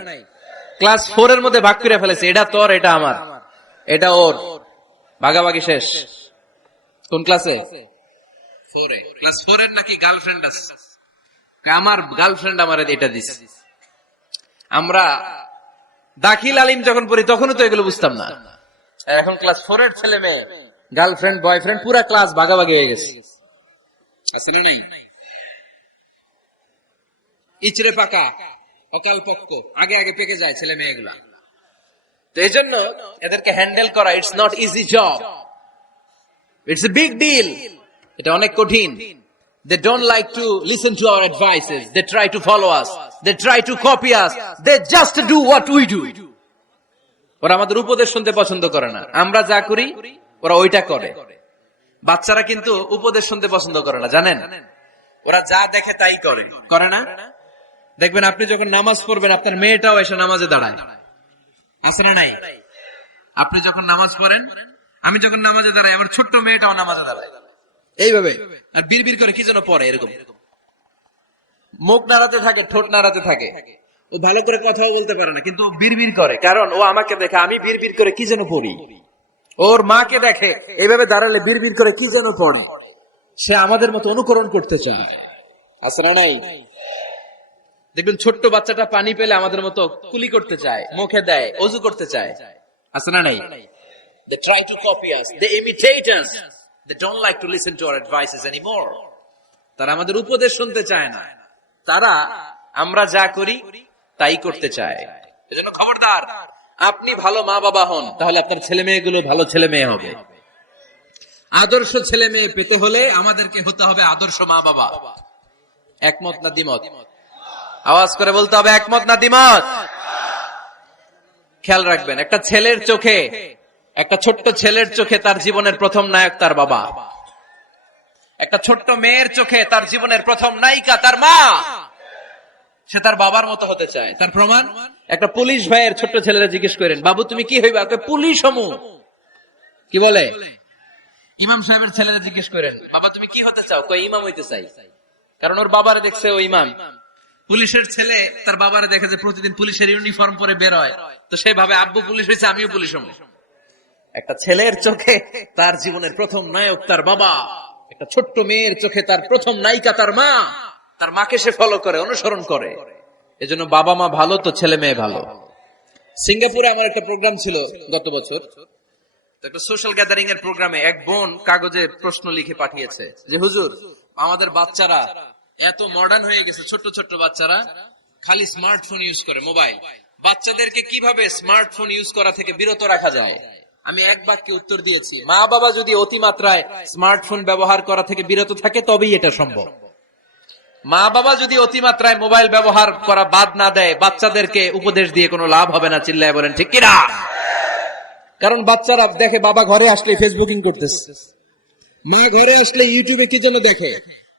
ক্লাস 4 এর মধ্যে ভাগ করে ফেলেছে, এটা তোর, এটা আমার, এটা ওর, ভাগাভাগি শেষ। কোন ক্লাসে? 4 এ। ক্লাস 4 এর নাকি গার্লফ্রেন্ড আছে, আমার গার্লফ্রেন্ড আমারে এটা দিছে। আমরা দাখিল আলিম যখন পড়ি তখনও তো এগুলো বুঝতাম না। এখন ক্লাস 4 এর ছেলে মেয়ে গার্লফ্রেন্ড বয়ফ্রেন্ড পুরা ক্লাস ভাগাভাগি হয়ে গেছে, আছে না নাই? ইচড়ে পাকা, অকাল পক্ক, আগে আগে পেকে যায় ছেলে মেয়েগুলা। তো এই জন্য এদেরকে হ্যান্ডেল করা, it's not easy job, it's a big deal. এটা অনেক কঠিন। They don't like to listen to our advices. They try to follow us. They try to copy us. They just do what we do. ওরা আমাদের উপদেশ শুনতে পছন্দ করে না, আমরা যা করি ওরা ওইটা করে। বাচ্চারা কিন্তু উপদেশ শুনতে পছন্দ করে না, জানেন? ওরা যা দেখে তাই করে, করে না? দেখবেন আপনি যখন নামাজ পড়বেন আপনার মেয়েটাও এসে নামাজে দাঁড়ায়, আছে না নাই? আপনি যখন নামাজ পড়েন, আমি যখন নামাজে দাঁড়াই, আমার ছোট্ট মেয়েটাও নামাজে দাঁড়ায় এইভাবে, আর বিড়বিড় করে কি যেন পড়ে, এরকম মুখ নাড়াতে থাকে, ঠোঁট নাড়াতে থাকে। ও ভালো করে কথাও বলতে পারে না, কিন্তু বিড়বিড় করে, কারণ ও আমাকে দেখে আমি বিড়বিড় করে কি যেন পড়ি। ওর মাকে দেখে এইভাবে দাঁড়ালে বিড়বিড় করে কি যেন পড়ে। সে আমাদের মতো অনুকরণ করতে চায়, আছে না নাই? দেখবেন ছোট্ট বাচ্চাটা পানি পেলে আমাদের মতো কুলি করতে চায়, মুখে দেয়, অজু করতে চায়, আছে না নাই? They try to copy us, they imitate us, they don't like to listen to our advices anymore. তারা আমাদের উপদেশ শুনতে চায় না, তারা আমরা যা করি তাই করতে চায়। এজন্য খবরদার, আপনি ভালো মা বাবা হন, তাহলে আপনার ছেলে মেয়েগুলো ভালো ছেলে মেয়ে হবে। আদর্শ ছেলে মেয়ে পেতে হলে আমাদেরকে হতে হবে আদর্শ মা বাবা। একমত না দ্বিমত? আওয়াজ করে বলতে হবে একমত না দ্বিমত। খেয়াল রাখবেন, একটা ছেলের চোখে, একটা ছোট্ট ছেলের চোখে তার জীবনের প্রথম নায়ক তার বাবা। একটা ছোট্ট মেয়ের চোখে তার জীবনের প্রথম নায়িকা তার মা। সে তার বাবার মতো হতে চায়। তার প্রমাণ, একটা পুলিশ ভাইয়ের ছোট্ট ছেলেরা জিজ্ঞেস করেন, বাবু তুমি কি হইবা? পুলিশ হমু। কি বলে? ইমাম সাহেবের ছেলেরা জিজ্ঞেস করেন, বাবা তুমি কি হতে চাও? কই ইমাম হইতে চাই। কারণ ওর বাবারে দেখছে ও ইমাম। পুলিশের ছেলে তার বাবারে দেখে যে প্রতিদিন পুলিশের ইউনিফর্ম পরে বের হয়, তো সে ভাবে আব্বু পুলিশ হয়েছে, আমিও পুলিশ হবো। একটা ছেলের চোখে তার জীবনের প্রথম নায়ক তার বাবা, একটা ছোট্ট মেয়ের চোখে তার প্রথম নায়িকা তার মা। তার মাকে সে ফলো করে, অনুসরণ করে। এজন্য বাবা মা ভালো তো ছেলে মেয়ে ভালো। সিঙ্গাপুরে আমার একটা প্রোগ্রাম ছিল গত বছর, একটা সোশ্যাল গ্যাদারিং এর প্রোগ্রামে এক বোন কাগজে প্রশ্ন লিখে পাঠিয়েছে যে হুজুর, আমাদের বাচ্চারা এত মডার্ন হয়ে গেছে, ছোট্ট ছোট্ট বাচ্চারা খালি স্মার্টফোন ইউজ করে, মোবাইল। বাচ্চাদেরকে কিভাবে স্মার্টফোন ইউজ করা থেকে বিরত রাখা যায়? আমি এক বাক্যে উত্তর দিয়েছি, মা বাবা যদি অতিমাত্রায় স্মার্টফোন ব্যবহার করা থেকে বিরত থাকে তবেই এটা সম্ভব। মা বাবা যদি অতিমাত্রায় মোবাইল ব্যবহার করা বাদ না দেয়, বাচ্চাদেরকে উপদেশ দিয়ে কোনো লাভ হবে না। চিল্লায় বলেন ঠিক কিনা? কারণ বাচ্চারা দেখে বাবা ঘরে আসলে ফেসবুকিং করতেছে, মা ঘরে আসলে ইউটিউবে কি যেন দেখে,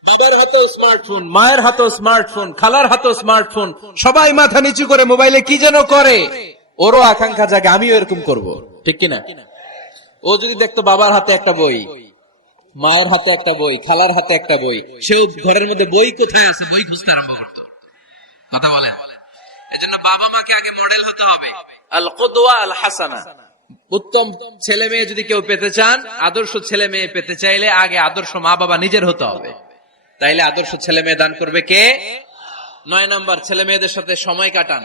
বাবার হাতেও স্মার্টফোন, মায়ের হাতেও স্মার্টফোন, খালার হাতেও স্মার্টফোন, সবাই মাথা নিচু করে মোবাইলে কি যেন করে। ওরও আকাঙ্ক্ষা জাগে আমিও এরকম করব, ঠিক কিনা? ও যদি দেখতো বাবার হাতে একটা বই, মায়ের হাতে একটা বই, খালার হাতে একটা বই, সেও ঘরের মধ্যে বই কোথায় আছে বই খুঁজতে আরম্ভ করতো। কথা বলেন। এজন্য বাবা মাকে আগে মডেল হতে হবে, আল কুদওয়া আল হাসানা। উত্তম ছেলে মেয়ে যদি কেউ পেতে চান, আদর্শ ছেলে মেয়ে পেতে চাইলে আগে আদর্শ মা বাবা নিজের হতে হবে। তাইলে আদর্শ ছেলে মেয়ে দান করবে কে? 9 নাম্বার, ছেলে মেয়েদের সাথে সময় কাটান।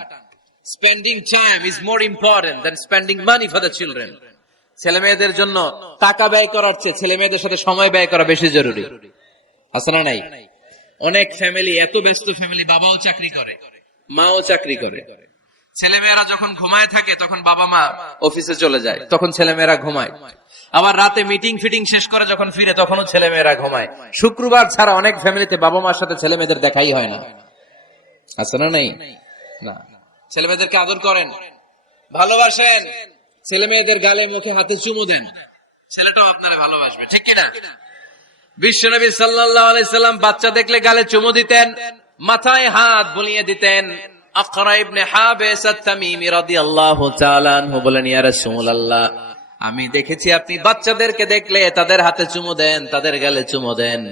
Spending time is more important than spending money for the children. ছেলে মেয়েদের জন্য টাকা ব্যয় করার চেয়ে ছেলে মেয়েদের সাথে সময় ব্যয় করা বেশি জরুরি। আছে না নাই? অনেক ফ্যামিলি, এত ব্যস্ত ফ্যামিলি, বাবাও চাকরি করে, মাও চাকরি করে। ছেলে মেয়েরা যখন ঘুমায় থাকে তখন বাবা মা অফিসে চলে যায়, তখন ছেলে মেয়েরা ঘুমায়। আবার রাতে মিটিং ফিটিং শেষ করে যখন ফিরে তখনও ছেলে মেয়েরা ঘুমায়। শুক্রবার ছাড়া অনেক ফ্যামিলিতে বাবা মার সাথে ছেলে মেয়েদের দেখাই হয় না। আছে না নাই? না। ছেলে মেয়েদেরকে আদর করেন, ভালোবাসেন, ছেলে মেয়েদের গালে মুখে হাতে চুমু দেন, ছেলেটাও আপনারা ভালোবাসবে, ঠিক কিনা? বিশ্বনবী সাল্লাল্লাহু আলাইহি সাল্লাম বাচ্চা দেখলে গালে চুমু দিতেন, মাথায় হাত বুলিয়ে দিতেন। আকরা ইবনে হাবিস আত-তামিমি রাদিয়াল্লাহু তাআলা আনহু বলেন, ইয়া রাসূলুল্লাহ, আমি দেখেছি আপনি বাচ্চাদেরকে দেখলে তাদের হাতে চুমু দেন, তাদের গালে চুমু দেন।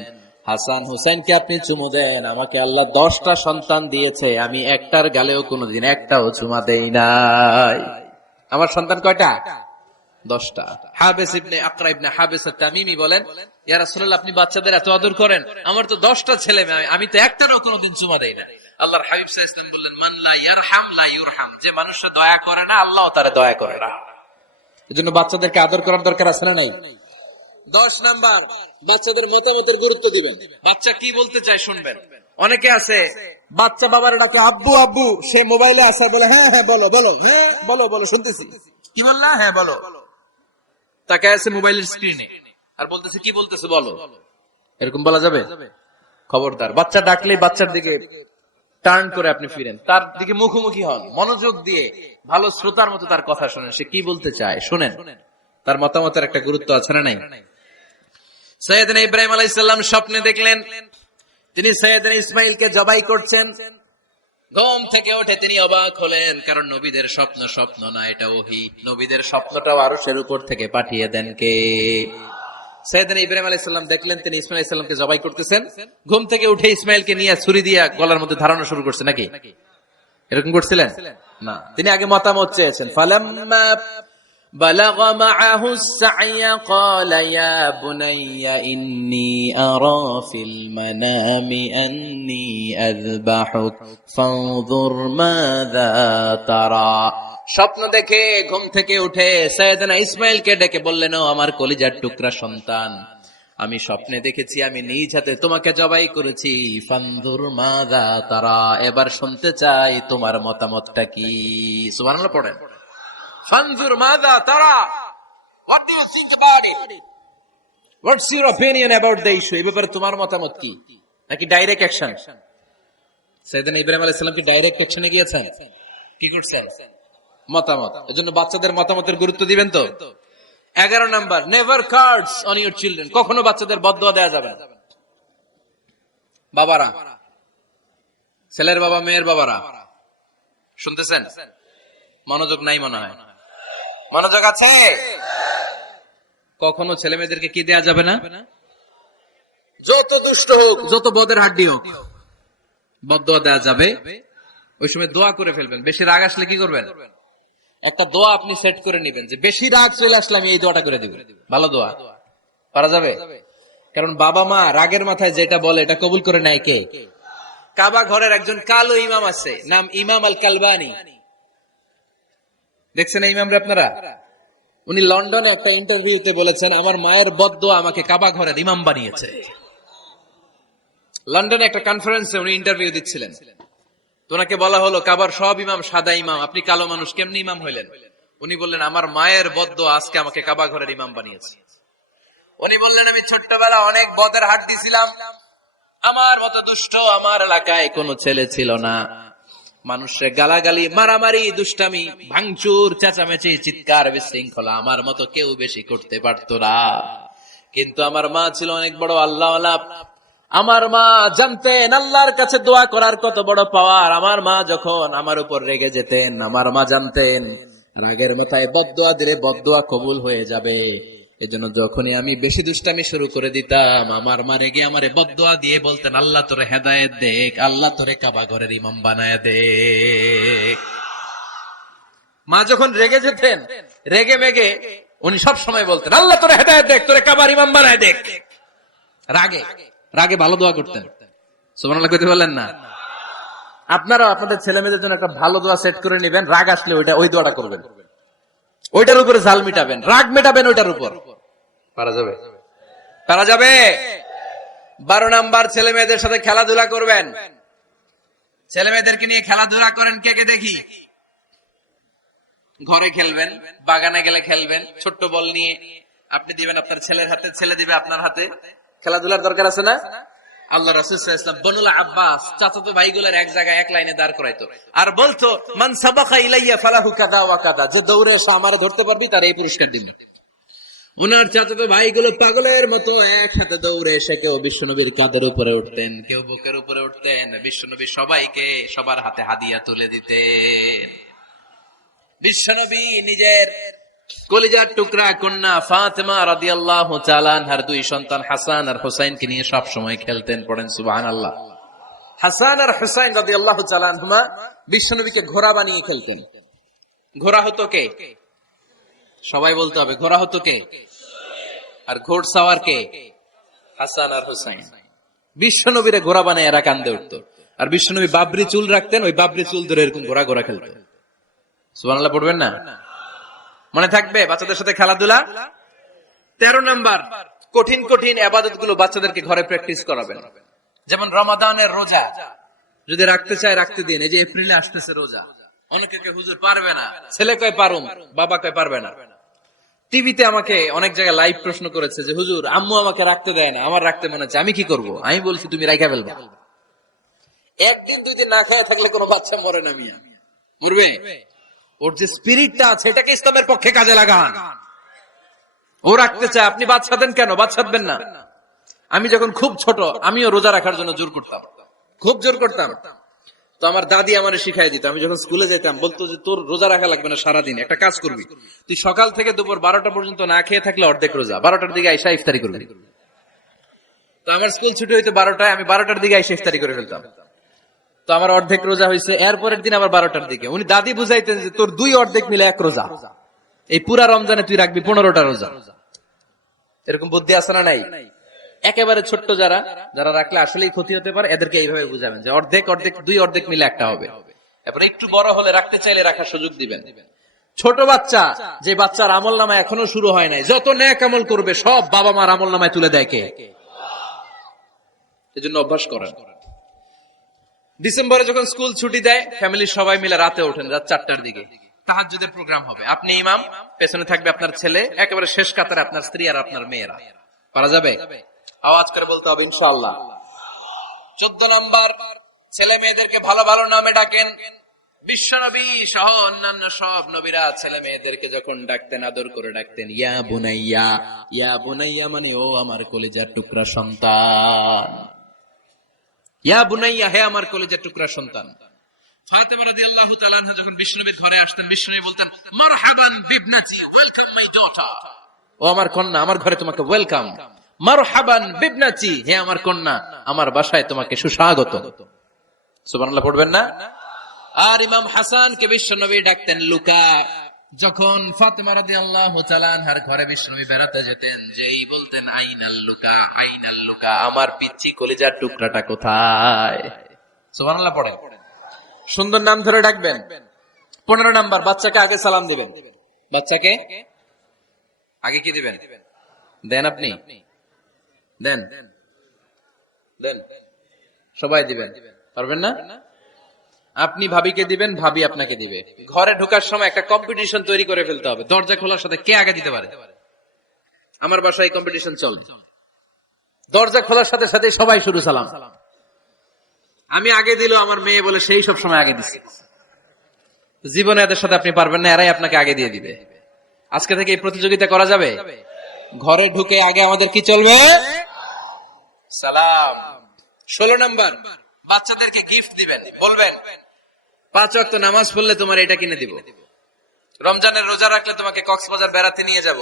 হাসান হুসাইনকে আপনি চুমু দেন। আমাকে আল্লাহ 10টা সন্তান দিয়েছে, আমি একটার গালেও কোনোদিন একটাও চুমা দেই নাই। আমার সন্তান কয়টা? 10টা। হাবিস ইবনে আকরা ইবনে হাবিস আত-তামিমি বলেন, ইয়া রাসূলুল্লাহ, আপনি বাচ্চাদের এত আদর করেন, আমার তো 10টা ছেলে মেয়ে, আমি তো একটারও কোনোদিন চুমা দেই না। আল্লাহর হাবিব সাল্লাল্লাহু আলাইহি ওয়াসাল্লাম বললেন, মান লা ইয়ারহাম লা ইউরহাম। যে মানুষটা দয়া করে না, আল্লাহও তারে দয়া করে না। এজন্য বাচ্চাদেরকে আদর করার দরকার আছে না নাই? 10 নাম্বার, বাচ্চাদের মতামতের গুরুত্ব দিবেন। বাচ্চা কি বলতে চায় শুনবেন। অনেকে আছে বাচ্চা বাবার ডাকে আব্বু আব্বু, সে মোবাইলে আছে, বলে হ্যাঁ হ্যাঁ বলো বলো, হ্যাঁ বলো বলো শুনতেছি, কি বললা, হ্যাঁ বলো। তাকে আছে মোবাইলের স্ক্রিনে আর বলতেছে কি বলতেছে বলো। এরকম বলা যাবে? খবরদার। বাচ্চা ডাকলে বাচ্চার দিকে টার্ন করে আপনি ফিরেন, তার দিকে মুখোমুখি হন, মনোযোগ দিয়ে ভালো শ্রোতার মতো তার কথা শুনেন, সে কি বলতে চায় শুনেন। তার মতামতের একটা গুরুত্ব আছে না নাই? সৈয়দনা ইব্রাহিম আলাইহিস সালাম স্বপ্নে দেখলেন তিনি সৈয়দনা ইসমাইলকে জবাই করছেন। ঘুম থেকে উঠে তিনি অবাক হলেন, কারণ নবীদের স্বপ্ন স্বপ্ন না, এটা ওহী। নবীদের স্বপ্নটাও আরশের উপর থেকে পাঠিয়ে দেন কে? সৈয়দনা ইব্রাহিম আলাইহিস সালাম দেখলেন তিনি ইসমাইল আলাইহিস সালামকে জবাই করতেছেন। ঘুম থেকে উঠে ইসমাইলকে নিয়ে ছুরি দিয়ে গলার মধ্যে ধারণা শুরু করছে নাকি? এরকম করছিলেন না, তিনি আগে মতামত চেয়েছেন। ফালাম্মা বালাগ মাআহু আস-সা'য়া ক্বালা ইয়া বুনাইয়া ইন্নী আরা ফিল মানামি আন্নী আযবাহুক ফানজুর মাযা তারা। স্বপ্ন দেখে ঘুম থেকে উঠে সাইয়েদনা ইসমাইলকে ডেকে বললেন, ও আমার কলিজার টুকরা সন্তান, আমি স্বপ্নে দেখেছি আমি নিজ হাতে তোমাকে জবাই করেছি। ফানজুর মাযা তারা, এবার শুনতে চাই তোমার মতামতটা কি। সুবহানাল্লাহ পড়েন। ফানজুর মাযা তারা, what do you think about it, what's your opinion about the issue, এই ব্যাপারে তোমার মতামত কি? নাকি ডাইরেক্ট অ্যাকশন? সাইয়েদনা ইব্রাহিম আলাইহিস সালাম কি ডাইরেক্ট অ্যাকশনে গিয়েছেন? কি করছেন? মতামত। এজন্য বাচ্চাদের মতামতের গুরুত্ব দিবেন তো। 11 number, never cards on your children, কখনো বাচ্চাদের বদদুয়া দেওয়া যাবে না। বাবারা, ছেলের বাবা মেয়ের বাবারা শুনতেছেন? মনোযোগ নাই মনে হয়। মনোযোগ আছে? কখনো ছেলে মেয়েদেরকে কি দেয়া যাবে না? যত দুষ্ট হোক, যত বদের হাড্ডি হোক, বদদুয়া দেয়া যাবে। ওই সময় দোয়া করে ফেলবেন। বেশি রাগ আসলে কি করবেন? একটা দোয়া আপনি সেট করে নেবেন যে বেশি রাগ চলে আসলে আমি এই দোয়াটা করে দিব। ভালো দোয়া পারা যাবে? কারণ বাবা মা রাগের মাথায় যেটা বলে এটা কবুল করে নেয় কে? কাবা ঘরের একজন কালো ইমাম আছে, নাম ইমাম আল কালবানি। দেখছেন এই ইমামরা আপনারা? উনি লন্ডনে একটা ইন্টারভিউতে বলেছেন, আমার মায়ের বদদোয়া আমাকে কাবা ঘরের ইমাম বানিয়েছে। লন্ডনে একটা কনফারেন্সে উনি ইন্টারভিউ দিচ্ছিলেন। তো ওনাকে বলা হলো, কাবার সব ইমাম সাদা ইমাম, আপনি কালো মানুষ, কেমনি ইমাম হইলেন? উনি বললেন, আমার মায়ের বদদোয়া আজকে আমাকে কাবা ঘরের ইমাম বানিয়েছে। উনি বললেন, আমি ছোট্টবেলা অনেক বদের হাত দিছিলাম, আমার মতো দুষ্ট আমার এলাকায় কোনো ছেলে ছিল না। মানুষের গালাগালি, মারামারি, দুষ্টামি, ভাঙচুর, চেঁচামেচি, চিৎকার, বিশৃঙ্খলা আমার মতো কেউ বেশি করতে পারতো না। কিন্তু আমার মা ছিল অনেক বড় আল্লাহওয়ালা। আমার মা জানতেন আল্লাহর কাছে দোয়া করার কত বড় পাওয়ার। আমার মা যখন আমার উপর রেগে যেতেন, আমার মা জানতেন রাগের মাথায় বদদোয়া দিলে বদদোয়া কবুল হয়ে যাবে। এজন্য যখনই আমি বেশি দুষ্টামি শুরু করে দিতাম, আমার মা রেগে আমারে বদদোয়া দিয়ে বলতেন, আল্লাহ তোরে হেদায়েত দেখ, আল্লাহ তোরে কাবা ঘরের ইমাম বানায় দে। মা যখন রেগে যেতেন, রেগে মেগে উনি সব সময় বলতেন, আল্লাহ তোরে হেদায়েত দেখ, তোরে কাবার ইমাম বানায় দেখ। রাগে রাগে ভালো দোয়া করতেন। সুবহানাল্লাহ কইতে বললেন না? আপনারা আপনাদের ছেলে মেয়েদের জন্য একটা ভালো দোয়া সেট করে নেবেন। রাগ আসলে ওই দোয়াটা করবেন, ওইটার উপরে ঝাল মিটাবেন, রাগ মেটাবেন ওইটার উপর। পারা যাবে? পারা যাবে? 12 নাম্বার, ছেলে মেয়েদের সাথে খেলাধুলা করবেন। ছেলে মেয়েদেরকে নিয়ে খেলাধুলা করেন কে কে দেখি? ঘরে খেলবেন, বাগানে গেলে খেলবেন, ছোট্ট বল নিয়ে আপনি দিবেন আপনার ছেলের হাতে, ছেলে দিবে আপনার হাতে। খেলাধুলার দরকার আছে না? আল্লাহ রাসূল সাল্লাল্লাহু আলাইহি ওয়াসাল্লাম বনুল আব্বাস চাচাতো ভাইগুলোর এক জায়গায় এক লাইনে দাঁড় করাইতো আর বলতো, মান সাবাকা ইলাইয়া ফালাহু কাদা ওয়া কাদা, যে দৌড়ে এসে আমারে ধরতে পারবি তার এই পুরস্কার দিন। ওনার চাচাতো ভাইগুলো পাগলের মতো একসাথে দৌড়ে এসে কেউ বিশ্বনবীর কাঁধের উপরে উঠতেন, কেউ বুকের উপরে উঠতেন। বিশ্বনবী সবাইকে সবার হাতে হাদিয়া তুলে দিতেন। বিশ্বনবী নিজের কলিজার টুকরা কন্যা ফাতেমা রাদিয়াল্লাহু তাআলা আনহার 2 সন্তান হাসান আর হুসাইনকে নিয়ে সব সময় খেলতেন। পড়েন সুবহানাল্লাহ। হাসান আর হুসাইন রাদিয়াল্লাহু তাআলা আনহুমা বিশ্বনবীকে ঘোড়া বানিয়ে খেলতেন। ঘোড়া হতো কে? সবাই বলতে হবে, ঘোড়া হতো কে? আর ঘোড়সাওয়ার কে? হাসান আর হুসাইন। বিশ্বনবীরে ঘোড়া বানায় এরা কান্দে উঠতো। আর বিশ্বনবী বাবরি চুল রাখতেন, ওই বাবরি চুল ধরে এরকম ঘোড়া ঘোড়া খেলতেন। সুবহানাল্লাহ পড়বেন না? মনে থাকবে বাচ্চাদের সাথে খেলাধুলা। 13 নাম্বার, কঠিন কঠিন ইবাদত গুলো বাচ্চাদেরকে ঘরে প্র্যাকটিস করাবেন। যেমন রমাদানের রোজা যদি রাখতে চায় রাখতে দিন। এই যে এপ্রিলে আসতেছে রোজা, অনেকে কে হুজুর পারবে না, ছেলে কয় পারুম, বাবা কয় পারবে না। টিভিতে আমাকে অনেক জায়গায় লাইভ প্রশ্ন করেছে যে হুজুর আম্মু আমাকে রাখতে দেয় না, আমার রাখতে মনে হচ্ছে, আমি কি করব? আমি বলছি তুমি রাইখা ফেলবা। একদিন 2 দিন না খেয়ে থাকলে কোনো বাচ্চা মরে না, মিয়া মরবে? ওর যে স্পিরিটটা আছে এটাকে ইসলামের পক্ষে কাজে লাগান। ও রাখতে চায়, আপনি বাচ্চা দেন কেন? বাচ্চা দেন না। আমি যখন খুব ছোট, আমিও রোজা রাখার জন্য জোর করতাম, খুব জোর করতাম। তো আমার দাদি আমারে শিখাই দিত। আমি যখন স্কুলে যেতাম বলতো যে তোর রোজা রাখা লাগবে না, সারাদিন একটা কাজ করবি, তুই সকাল থেকে দুপুর 12টা পর্যন্ত না খেয়ে থাকলে অর্ধেক রোজা, 12টার দিকে আইসা ইফতারি করবি। তো আমার স্কুল ছুটি হইতো 12টায়, আমি 12টার দিকে আইসা ইফতারি করে ফেলতাম। তো আমার অর্ধেক রোজা হয়েছে। এরপরের দিন আবার 12টার দিকে উনি দাদি বুঝাইতেন যে তোর 2 অর্ধেক মিলে 1 রোজা, এই পুরা রমজানে তুই রাখবি 15টা রোজা। এরকম বুদ্ধি আছে না নাই? একেবারে ছোট্ট যারা যারা রাখলে আসলেই ক্ষতি হতে পারে, এদেরকে এইভাবে বুঝাবেন যে অর্ধেক অর্ধেক 2 অর্ধেক মিলে একটা হবে। এরপরে একটু বড় হলে রাখতে চাইলে রাখার সুযোগ দিবেন। ছোট বাচ্চা, যে বাচ্চার আমল নামায় এখনো শুরু হয় নাই, যত নেক আমল করবে সব বাবা মার আমল নামায় তুলে দেয় কে? এজন্য অভ্যাস করেন। ডিসেম্বরে যখন স্কুল ছুটি দেয়, ফ্যামিলির সবাই মিলে রাতে ওঠেন, রাত 4টার দিকে। তাহাজ্জুদের প্রোগ্রাম হবে, আপনি ইমাম, পেছনে থাকবে আপনার ছেলে, একেবারে শেষ কাতারে আপনার স্ত্রী আর আপনার মেয়েরা। পারা যাবে? আওয়াজ করে বলতে হবে ইনশাআল্লাহ। 14 নাম্বার, ছেলে মেয়েদেরকে ভালো ভালো নামে ডাকেন। বিশ্ব নবী সহ অন্যান্য সব নবীরা ছেলে মেয়েদেরকে যখন ডাকতেন আদর করে ডাকতেন ইয়া বুনাইয়া। ইয়া বুনাইয়া মানে ও আমার কলিজার টুকরা সন্তান। ইয়া বুনাইয়া, হে আমার কলিজার টুকরা সন্তান। ফাতেমা রাদিয়াল্লাহু তাআলা আনহা যখন বিশ্বনবীর ঘরে আসতেন, বিশ্বনবী বলতেন মারহাবান বিবনাতি, ওয়েলকাম মাই ডটার। ও আমার কন্যা, আমার ঘরে তোমাকে ওয়েলকাম। মারহাবান বিবনাতি, হে আমার কন্যা, আমার বাসায় তোমাকে সুস্বাগত। সুবহানাল্লাহ পড়বেন না? আর ইমাম হাসানকে বিশ্বনবী ডাকতেন লুকা। যখন ফাতেমা রাদিয়াল্লাহু তাআলা আনহার ঘরে বিশ্বনবী বেড়াতে যেতেন, যেই বলতেন আইনাল লুকা, আইনাল লুকা, আমার পিচ্চি কলিজার টুকরাটা কোথায়? সুবহানাল্লাহ পড়েন। সুন্দর নাম ধরে ডাকবেন। 15 নাম্বার, বাচ্চাকে আগে সালাম দিবেন। বাচ্চাকে আগে কি দিবেন? দেন আপনি? দেন দেন, সবাই দিবেন, পারবেন না? আপনি ভাবিকে দিবেন, ভাবি আপনাকে দিবে। ঘরে ঢোকার সময় একটা কম্পিটিশন তৈরি করে ফেলতে হবে, দরজা খোলার সাথে কে আগে দিতে পারে। আমার বাসায় কম্পিটিশন চলে, দরজা খোলার সাথে সাথে সবাই শুরু সালাম। আমি আগে দিল আমার মেয়ে বলে সেই সব সময় আগে দিচ্ছে। জীবনে এদের সাথে আপনি পারবেন না, এরাই আপনাকে আগে দিয়ে দিবে। আজকে থেকে এই প্রতিযোগিতা করা যাবে। ঘরে ঢুকে আগে আমাদের কি চলবে? সালাম। 16 নাম্বার, বাচ্চাদেরকে গিফট দিবেন। বলবেন 5 ওয়াক্ত নামাজ পড়লে তোমার এটা কিনে দিব, রমজানের রোজা রাখলে তোমাকে কক্সবাজার বেড়াতে নিয়ে যাব,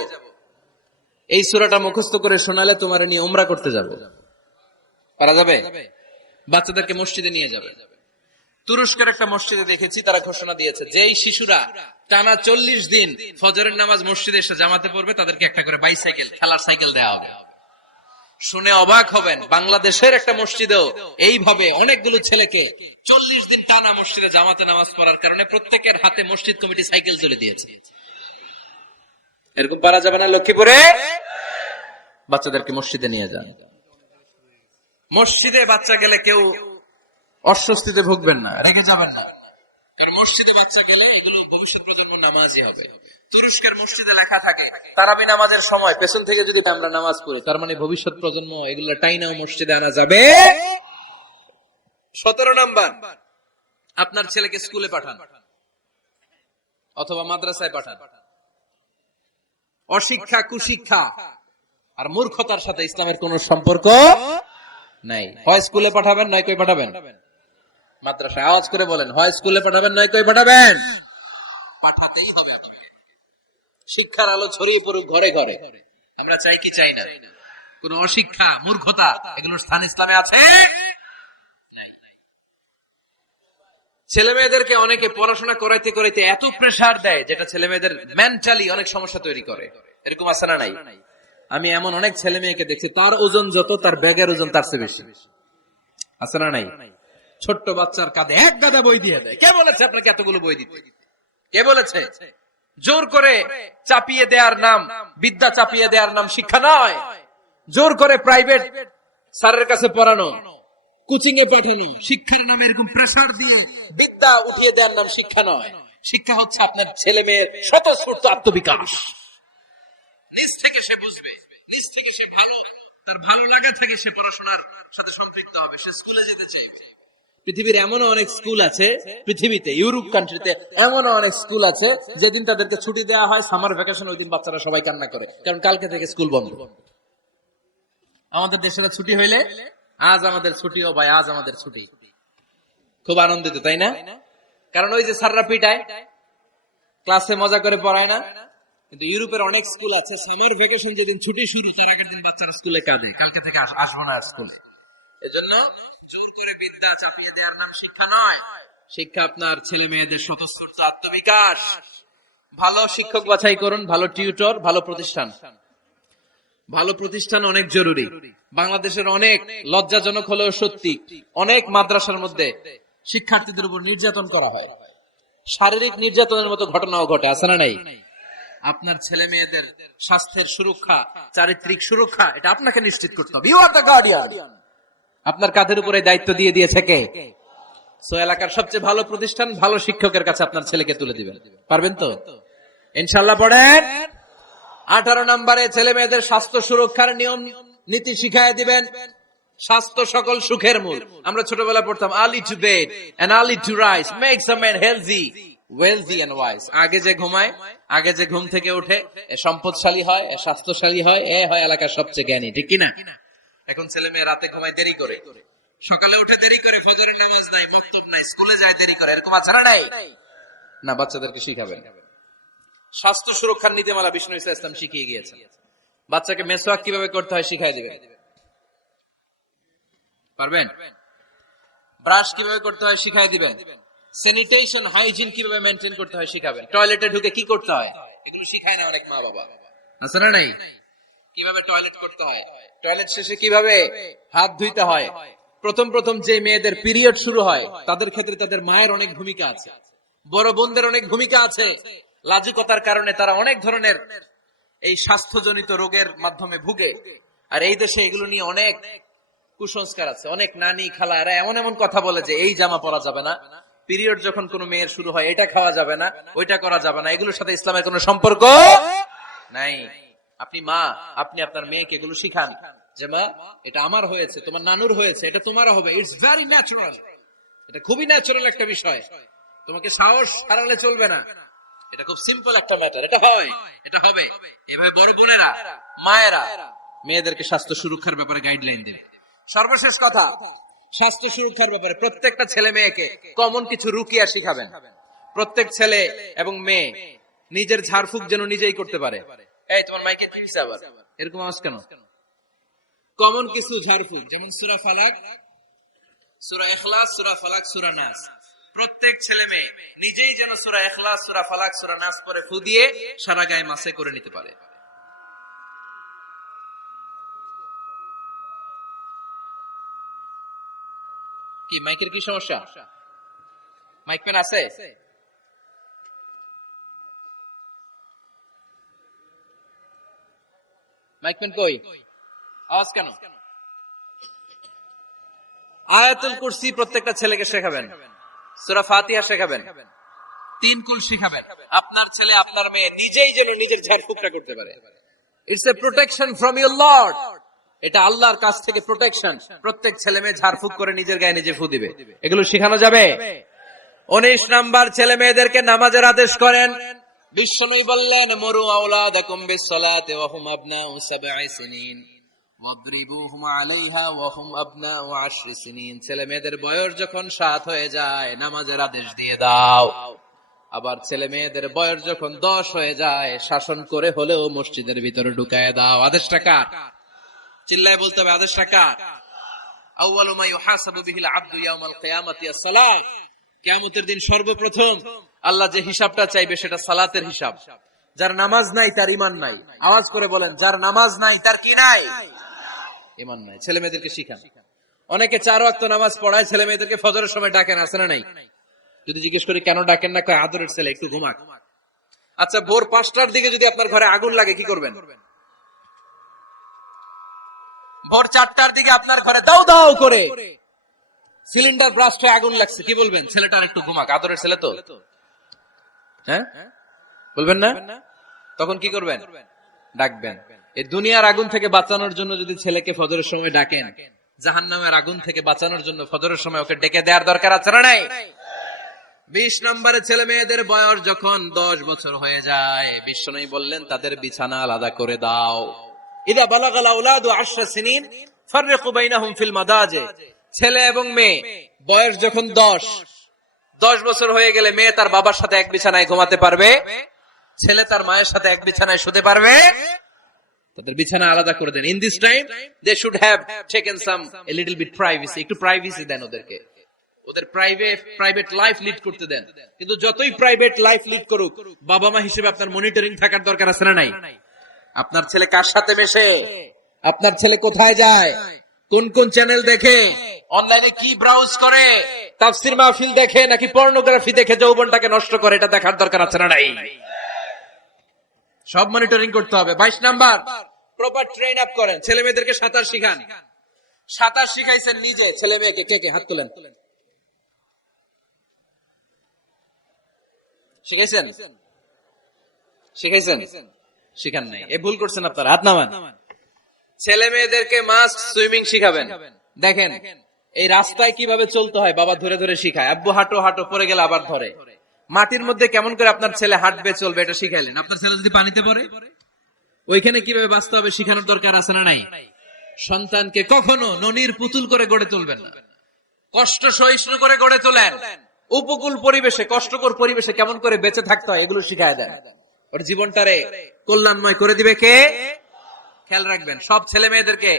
এই সূরাটা মুখস্থ করে শোনালে তোমার নিয়ে উমরা করতে যাব। পারা যাবে? বাচ্চাদেরকে মসজিদে নিয়ে যাবে। তুরস্কের একটা মসজিদে দেখেছি, তারা ঘোষণা দিয়েছে যেই শিশুরা টানা 40 দিন ফজরের নামাজ মসজিদে এসে জামাতে পড়বে, তাদেরকে একটা করে বাইসাইকেল, খেলার সাইকেল দেওয়া হবে। শুনে অবাক হবেন, বাংলাদেশের একটা মসজিদেও এইভাবে অনেকগুলো ছেলেকে 40 দিন টানা মসজিদে জামাতে নামাজ পড়ার কারণে প্রত্যেকের হাতে মসজিদ কমিটি সাইকেল তুলে দিয়েছে। এরকম পারা যাবে না? লক্ষ্মীপুরে বাচ্চাদেরকে মসজিদে নিয়ে যান। মসজিদে বাচ্চা গেলে কেউ অস্বস্তিতে ভুগবেন না, রেগে যাবেন না, কারণ মসজিদে বাচ্চা গেলে এগুলো ভবিষ্যৎ প্রজন্ম নামাজি হবে। তুরস্কের মসজিদে লেখা থাকে তারাবি নামাজের সময় পেছন থেকে যদি আমরা নামাজ পড়ি, তার মানে ভবিষ্যৎ প্রজন্ম এগুলো টাইনাও মসজিদে আনা যাবে। 17 নাম্বার, আপনার ছেলেকে স্কুলে পাঠান অথবা মাদ্রাসায় পাঠান। অশিক্ষা, কুশিক্ষা আর মূর্খতার সাথে ইসলামের কোন সম্পর্ক নাই। হয় স্কুলে পাঠাবেন, নয় কই পাঠাবেন মাদ্রাসায়। আওয়াজ করে বলেন, হয় স্কুলে পাঠাবেন, নয় কই পাঠাবেন। পাঠাতেই হবে। শিক্ষার আলো ছড়িয়ে পড়ুক ঘরে ঘরে। আমরা চাই কি চাই না? কোন অশিক্ষা, মূর্খতা এগুলোর স্থান ইসলামে আছে? ছেলে মেয়েদেরকে অনেকে পড়াশোনা করাইতে করাইতে এত প্রেসার দেয়, যেটা ছেলে মেয়েদের মেন্টালি অনেক সমস্যা তৈরি করে। এরকম আছে না নাই? আমি এমন অনেক ছেলে মেয়েকে দেখছি, তার ওজন যত, তার ব্যাগের ওজন তার চেয়ে বেশি। আছে না নাই? ছোট্ট বাচ্চার কাঁধে এক গাদা বই দিয়ে দেয়। কে বলেছে আপনাকে এতগুলো বই দিতে? কে বলেছে? জোর করে চাপিয়ে দেওয়ার নাম বিদ্যা, চাপিয়ে দেওয়ার নাম শিক্ষা নয়। জোর করে প্রাইভেট স্যারের কাছে পড়ানো, কোচিং এ পাঠানো, শিক্ষার নামে এরকম প্রেসার দিয়ে বিদ্যা উঠিয়ে দেওয়ার নাম শিক্ষা নয়। শিক্ষা হচ্ছে আপনার ছেলে মেয়ের স্বতঃস্ফূর্ত আত্মবিকাশ। নিজ থেকে সে বুঝবে, নিজ থেকে সে তার ভালো লাগা থেকে সে পড়াশোনার সাথে সম্পৃক্ত হবে, সে স্কুলে যেতে চাইবে। পৃথিবীর এমনও অনেক স্কুল আছে, পৃথিবীতে ইউরোপ কান্ট্রিতে এমনও অনেক স্কুল আছে, যেদিন তাদেরকে ছুটি দেওয়া হয় সামার ভ্যাকেশন, ওই দিন বাচ্চারা সবাই কান্না করে, কারণ কালকে থেকে স্কুল বন্ধ। আমাদের দেশের ছুটি হইলে আজ আমাদের ছুটি, ও ভাই আজ আমাদের ছুটি, খুব আনন্দিত, তাই না? কারণ ওই যে স্যাররা পিটায়, ক্লাসে মজা করে পড়ায় না। কিন্তু ইউরোপের অনেক স্কুল আছে, সামার ভ্যাকেশন যেদিন ছুটি শুরু, তার আগের দিন বাচ্চারা স্কুলে কাঁদে, কালকে থেকে আসবো না স্কুলে। এজন্য জোর করে বিদ্যা চাপিয়ে দেওয়ার নাম শিক্ষা নয়। শিক্ষা আপনার ছেলে মেয়েদের স্বতঃস্ফূর্ত আত্মবিকাশ। ভালো শিক্ষক বাছাই করুন, ভালো টিউটর, ভালো প্রতিষ্ঠান। ভালো প্রতিষ্ঠান অনেক জরুরি। বাংলাদেশের অনেক লজ্জাজনক হলেও সত্যি, অনেক মাদ্রাসার মধ্যে শিক্ষার্থীদের উপর নির্যাতন করা হয়, শারীরিক নির্যাতনের মতো ঘটনাও ঘটে। আছে না নাই? আপনার ছেলে মেয়েদের স্বাস্থ্যের সুরক্ষা, চারিত্রিক সুরক্ষা, এটা আপনাকে নিশ্চিত করতে হবে। You are the guardian. আপনার কাঁধের উপরে দায়িত্ব দিয়ে দিয়েছে কে? সো এলাকার সবচেয়ে ভালো প্রতিষ্ঠান, ভালো শিক্ষকের কাছে আপনার ছেলেকে তুলে দিবেন। পারবেন তো ইনশাআল্লাহ? পড়েন। 18 নম্বরে ছেলে মেয়েদের স্বাস্থ্য সুরক্ষার নিয়ম নীতি শিখায় দিবেন। স্বাস্থ্য সকল সুখের মূল। আমরা ছোটবেলা পড়তাম early to bed and early to rise makes a man healthy, wealthy and wise. আগে যে ঘুমায়, আগে যে ঘুম থেকে ওঠে, এ সম্পদশালী হয়, এ স্বাস্থ্যশালী হয়, এ হয় এলাকার সবচেয়ে জ্ঞানী। ঠিক কি না? এখন ছেলে মেয়ে রাতে ঘুমায় দেরি করে, সকালে উঠে দেরি করে, ফজরের নামাজ নাই, মাকতুব নাই, স্কুলে যায় দেরি করে, এরকম আছে না নাই? না, বাচ্চাদেরকে শিখাবেন। স্বাস্থ্য সুরক্ষার নীতিমালা বিষ্ণু ইসলাম শিখিয়ে গিয়েছেন। বাচ্চাকে মেসওয়াক কিভাবে করতে হয় শিখাই দিবেন। পারবেন? ব্রাশ কিভাবে করতে হয় শিখাই দিবেন। স্যানিটেশন, হাইজিন কিভাবে মেইনটেইন করতে হয় শিখাবেন। টয়লেটে ঢুকে কি করতে হয় এগুলো শিখায় না অনেক মা বাবা, আছে না নাই? কিভাবে টয়লেট করতে হয়, টয়লেট শেষে কিভাবে হাত ধুইতে হয়। প্রথম প্রথম যে মেয়েদের পিরিয়ড শুরু হয় তাদের ক্ষেত্রে তাদের মায়ের অনেক ভূমিকা আছে, বড় বোনদের অনেক ভূমিকা আছে। লাজুকতার কারণে তারা অনেক ধরনের এই স্বাস্থ্যজনিত রোগের মাধ্যমে ভুগে। আর এই দেশে এগুলো নিয়ে অনেক কুসংস্কার আছে। অনেক নানি খালা এরা এমন এমন কথা বলে যে এই জামা পরা যাবে না, পিরিয়ড যখন কোনো মেয়ের শুরু হয় এটা খাওয়া যাবে না, ওইটা করা যাবে না। এগুলোর সাথে ইসলামের কোনো সম্পর্ক নাই। আপনি মা, আপনি আপনার মেয়েকে এগুলো শিখান যে মা এটা আমার হয়েছে, তোমার নানুর হয়েছে, এটা তোমারও হবে। ইটস ভেরি ন্যাচারাল, এটা খুবই ন্যাচারাল একটা বিষয়। তোমাকে সাহস হারালে চলবে না, এটা খুব সিম্পল একটা ম্যাটার, এটা হয়, এটা হবে। এভাবে বড় বোনেরা, মায়েরা মেয়েদেরকে স্বাস্থ্য সুরক্ষার ব্যাপারে গাইডলাইন দেবে। সর্বশেষ কথা, স্বাস্থ্য সুরক্ষার ব্যাপারে প্রত্যেকটা ছেলে মেয়েকে কমন কিছু রুকিয়া শিখাবেন। প্রত্যেক ছেলে এবং মেয়ে নিজের ঝাড়ফুঁক যেন নিজেই করতে পারে। এই তোমার মাইকে কি হইছে আবার এরকম আওয়াজ কেন? কমন কিছু ঝাড়ফুঁক, যেমন সূরা ফালাক, সূরা ইখলাস, সূরা ফালাক, সূরা নাস। প্রত্যেক ছেলে মেয়ে নিজেই যেন সূরা ইখলাস, সূরা ফালাক, সূরা নাস পড়ে ফু দিয়ে সারা গায়ে মাসে করে নিতে পারে। কি মাইকের কি সমস্যা? মাইক পেন আছে? মাইক পেন কই? আওয়াজ কেন? আয়াতুল কুরসি প্রত্যেকটা ছেলেকে শেখাবেন, সূরা ফাতিহা শেখাবেন, 3 কুল শেখাবেন। আপনার ছেলে আপনার মেয়ে নিজেই যেন নিজের ঝাড়ফুঁকটা করতে পারে। It's a protection from your Lord, এটা আল্লাহর কাছ থেকে প্রোটেকশন। প্রত্যেক ছেলে মেয়ে ঝাড়ফুঁক করে নিজের গায়ে নিজে ফু দিবে, এগুলো শেখানো যাবে। 19 নাম্বার, ছেলে মেয়েদেরকে নামাজের আদেশ করেন। বিশ্বনবী বললেন মুরু আওলাদাকুম বিসসালাতি ওয়া হুম আবনাউ 7 সিনিন ওয়াদরিবুহুম আলাইহা ওয়া হুম আবনাউ 10 সিনিন। ছেলে মেয়েদের বয়স যখন 7 হয়ে যায় নামাজের আদেশ দিয়ে দাও। আবার ছেলে মেয়েদের বয়স যখন 10 হয়ে যায় শাসন করে হলেও মসজিদের ভিতরে ঢুকায় দাও। আদেশটা কার? চিল্লায় বলতে হবে আদেশটা কার? আউয়ালু মা ইউহাসাবু বিহিল আবদু ইয়াউমাল কিয়ামাতি আস-সালাত। কিয়ামতের দিন সর্বপ্রথম আল্লাহ যে হিসাবটা চাইবে সেটা সালাতের হিসাব। যার নামাজ নাই তার ঈমান নাই। আওয়াজ করে বলেন, যার নামাজ নাই তার কি নাই? ঈমান নাই। ছেলে মেয়েদেরকে শিখান। অনেকে 4 ওয়াক্ত নামাজ পড়ায়, ছেলে মেয়েদেরকে ফজরের সময় ডাকেন, আছে না নাই? যদি জিজ্ঞেস করি কেন ডাকেন না, কয় আদরের ছেলে একটু ঘুমাক। আচ্ছা, ভোর 5টার দিকে যদি আপনার ঘরে আগুন লাগে কি করবেন? ভোর 4টার দিকে আপনার ঘরে দাও দাও করে সিলিন্ডার ব্রাস্ট হয়ে আগুন লাগছে, কি বলবেন? ছেলেটা আর একটু ঘুমাক, আদরের ছেলে তো, হ্যাঁ বলবেন না? তখন কি করবেন? ডাকবেন। এই দুনিয়ার আগুন থেকে বাঁচানোর জন্য যদি ছেলেকে ফজরের সময় ডাকেন, জাহান্নামের আগুন থেকে বাঁচানোর জন্য ফজরের সময় ওকে ডেকে দেওয়ার দরকার আছে না নাই? 20 নম্বরে, ছেলে মেয়েদের বয়স যখন 10 বছর হয়ে যায় বিশ্বনবী বললেন তাদের বিছানা আলাদা করে দাও। ইদা বালাগাল আওলাদু 10 সিনিন ফাররিকু বাইনাহুম ফিল মাদাজি। ছেলে এবং মেয়ে বয়স যখন 10 বছর হয়ে গেলে মেয়ে তার বাবার সাথে এক বিছানায় ঘুমাতে পারবে, ছেলে তার মায়ের সাথে এক বিছানায় শুতে পারবে। তাদের বিছানা আলাদা করে দেন। In this time they should have taken some a little bit privacy. একটু প্রাইভেসি দেন ওদেরকে, ওদের প্রাইভেট লাইফ লিড করতে দেন। কিন্তু যতই প্রাইভেট লাইফ লিড করুক, বাবা মা হিসেবে আপনার মনিটরিং থাকার দরকার আছে না নাই? আপনার ছেলে কার সাথে মেশে, আপনার ছেলে কোথায় যায়, কোন কোন চ্যানেল দেখে, অনলাইনে কি ব্রাউজ করে, তাফসীর মাহফিল দেখে নাকি পর্নোগ্রাফি দেখে যৌবনটাকে নষ্ট করে, এটা দেখার দরকার আছে না নাই? সব মনিটরিং করতে হবে। 22 নাম্বার, প্রপার ট্রেন আপ করেন। ছেলে মেয়েদেরকে সাঁতার শিখান। সাঁতার শিখাইছেন নিজে ছেলে মেয়েকে? কে কে হাত তোলেন? শিখাইছেন? শিখাইছেন? শিখান নাই, এ ভুল করছেন আপনারা। হাত নামান। ছেলে মেয়েদেরকে মাস্ট সুইমিং শিখাবেন। দেখেন এই রাস্তায় কিভাবে চলতে হয় বাবা ধরে ধরে শিখায়। আব্বু হাঁটো হাঁটো, পড়ে গেলে আবার ধরে। মাটির মধ্যে কেমন করে আপনার ছেলে হাঁটবে চলবে এটা শিখাইলেন। আপনার ছেলে যদি পানিতে পড়ে ওইখানে কিভাবে বাঁচতে হবে শিখানোর দরকার আছে না নাই? সন্তানকে কখনো ননির পুতুল করে গড়ে তুলবেন না, কষ্ট সহিষ্ণু করে গড়ে তোলেন। উপকূল পরিবেশে, কষ্টকর পরিবেশে কেমন করে বেঁচে থাকতে হয় এগুলো শিখায় দেন। ওর জীবনটারে কল্যাণময় করে দিবে কে? খেয়াল রাখবেন সব ছেলে মেয়েদেরকে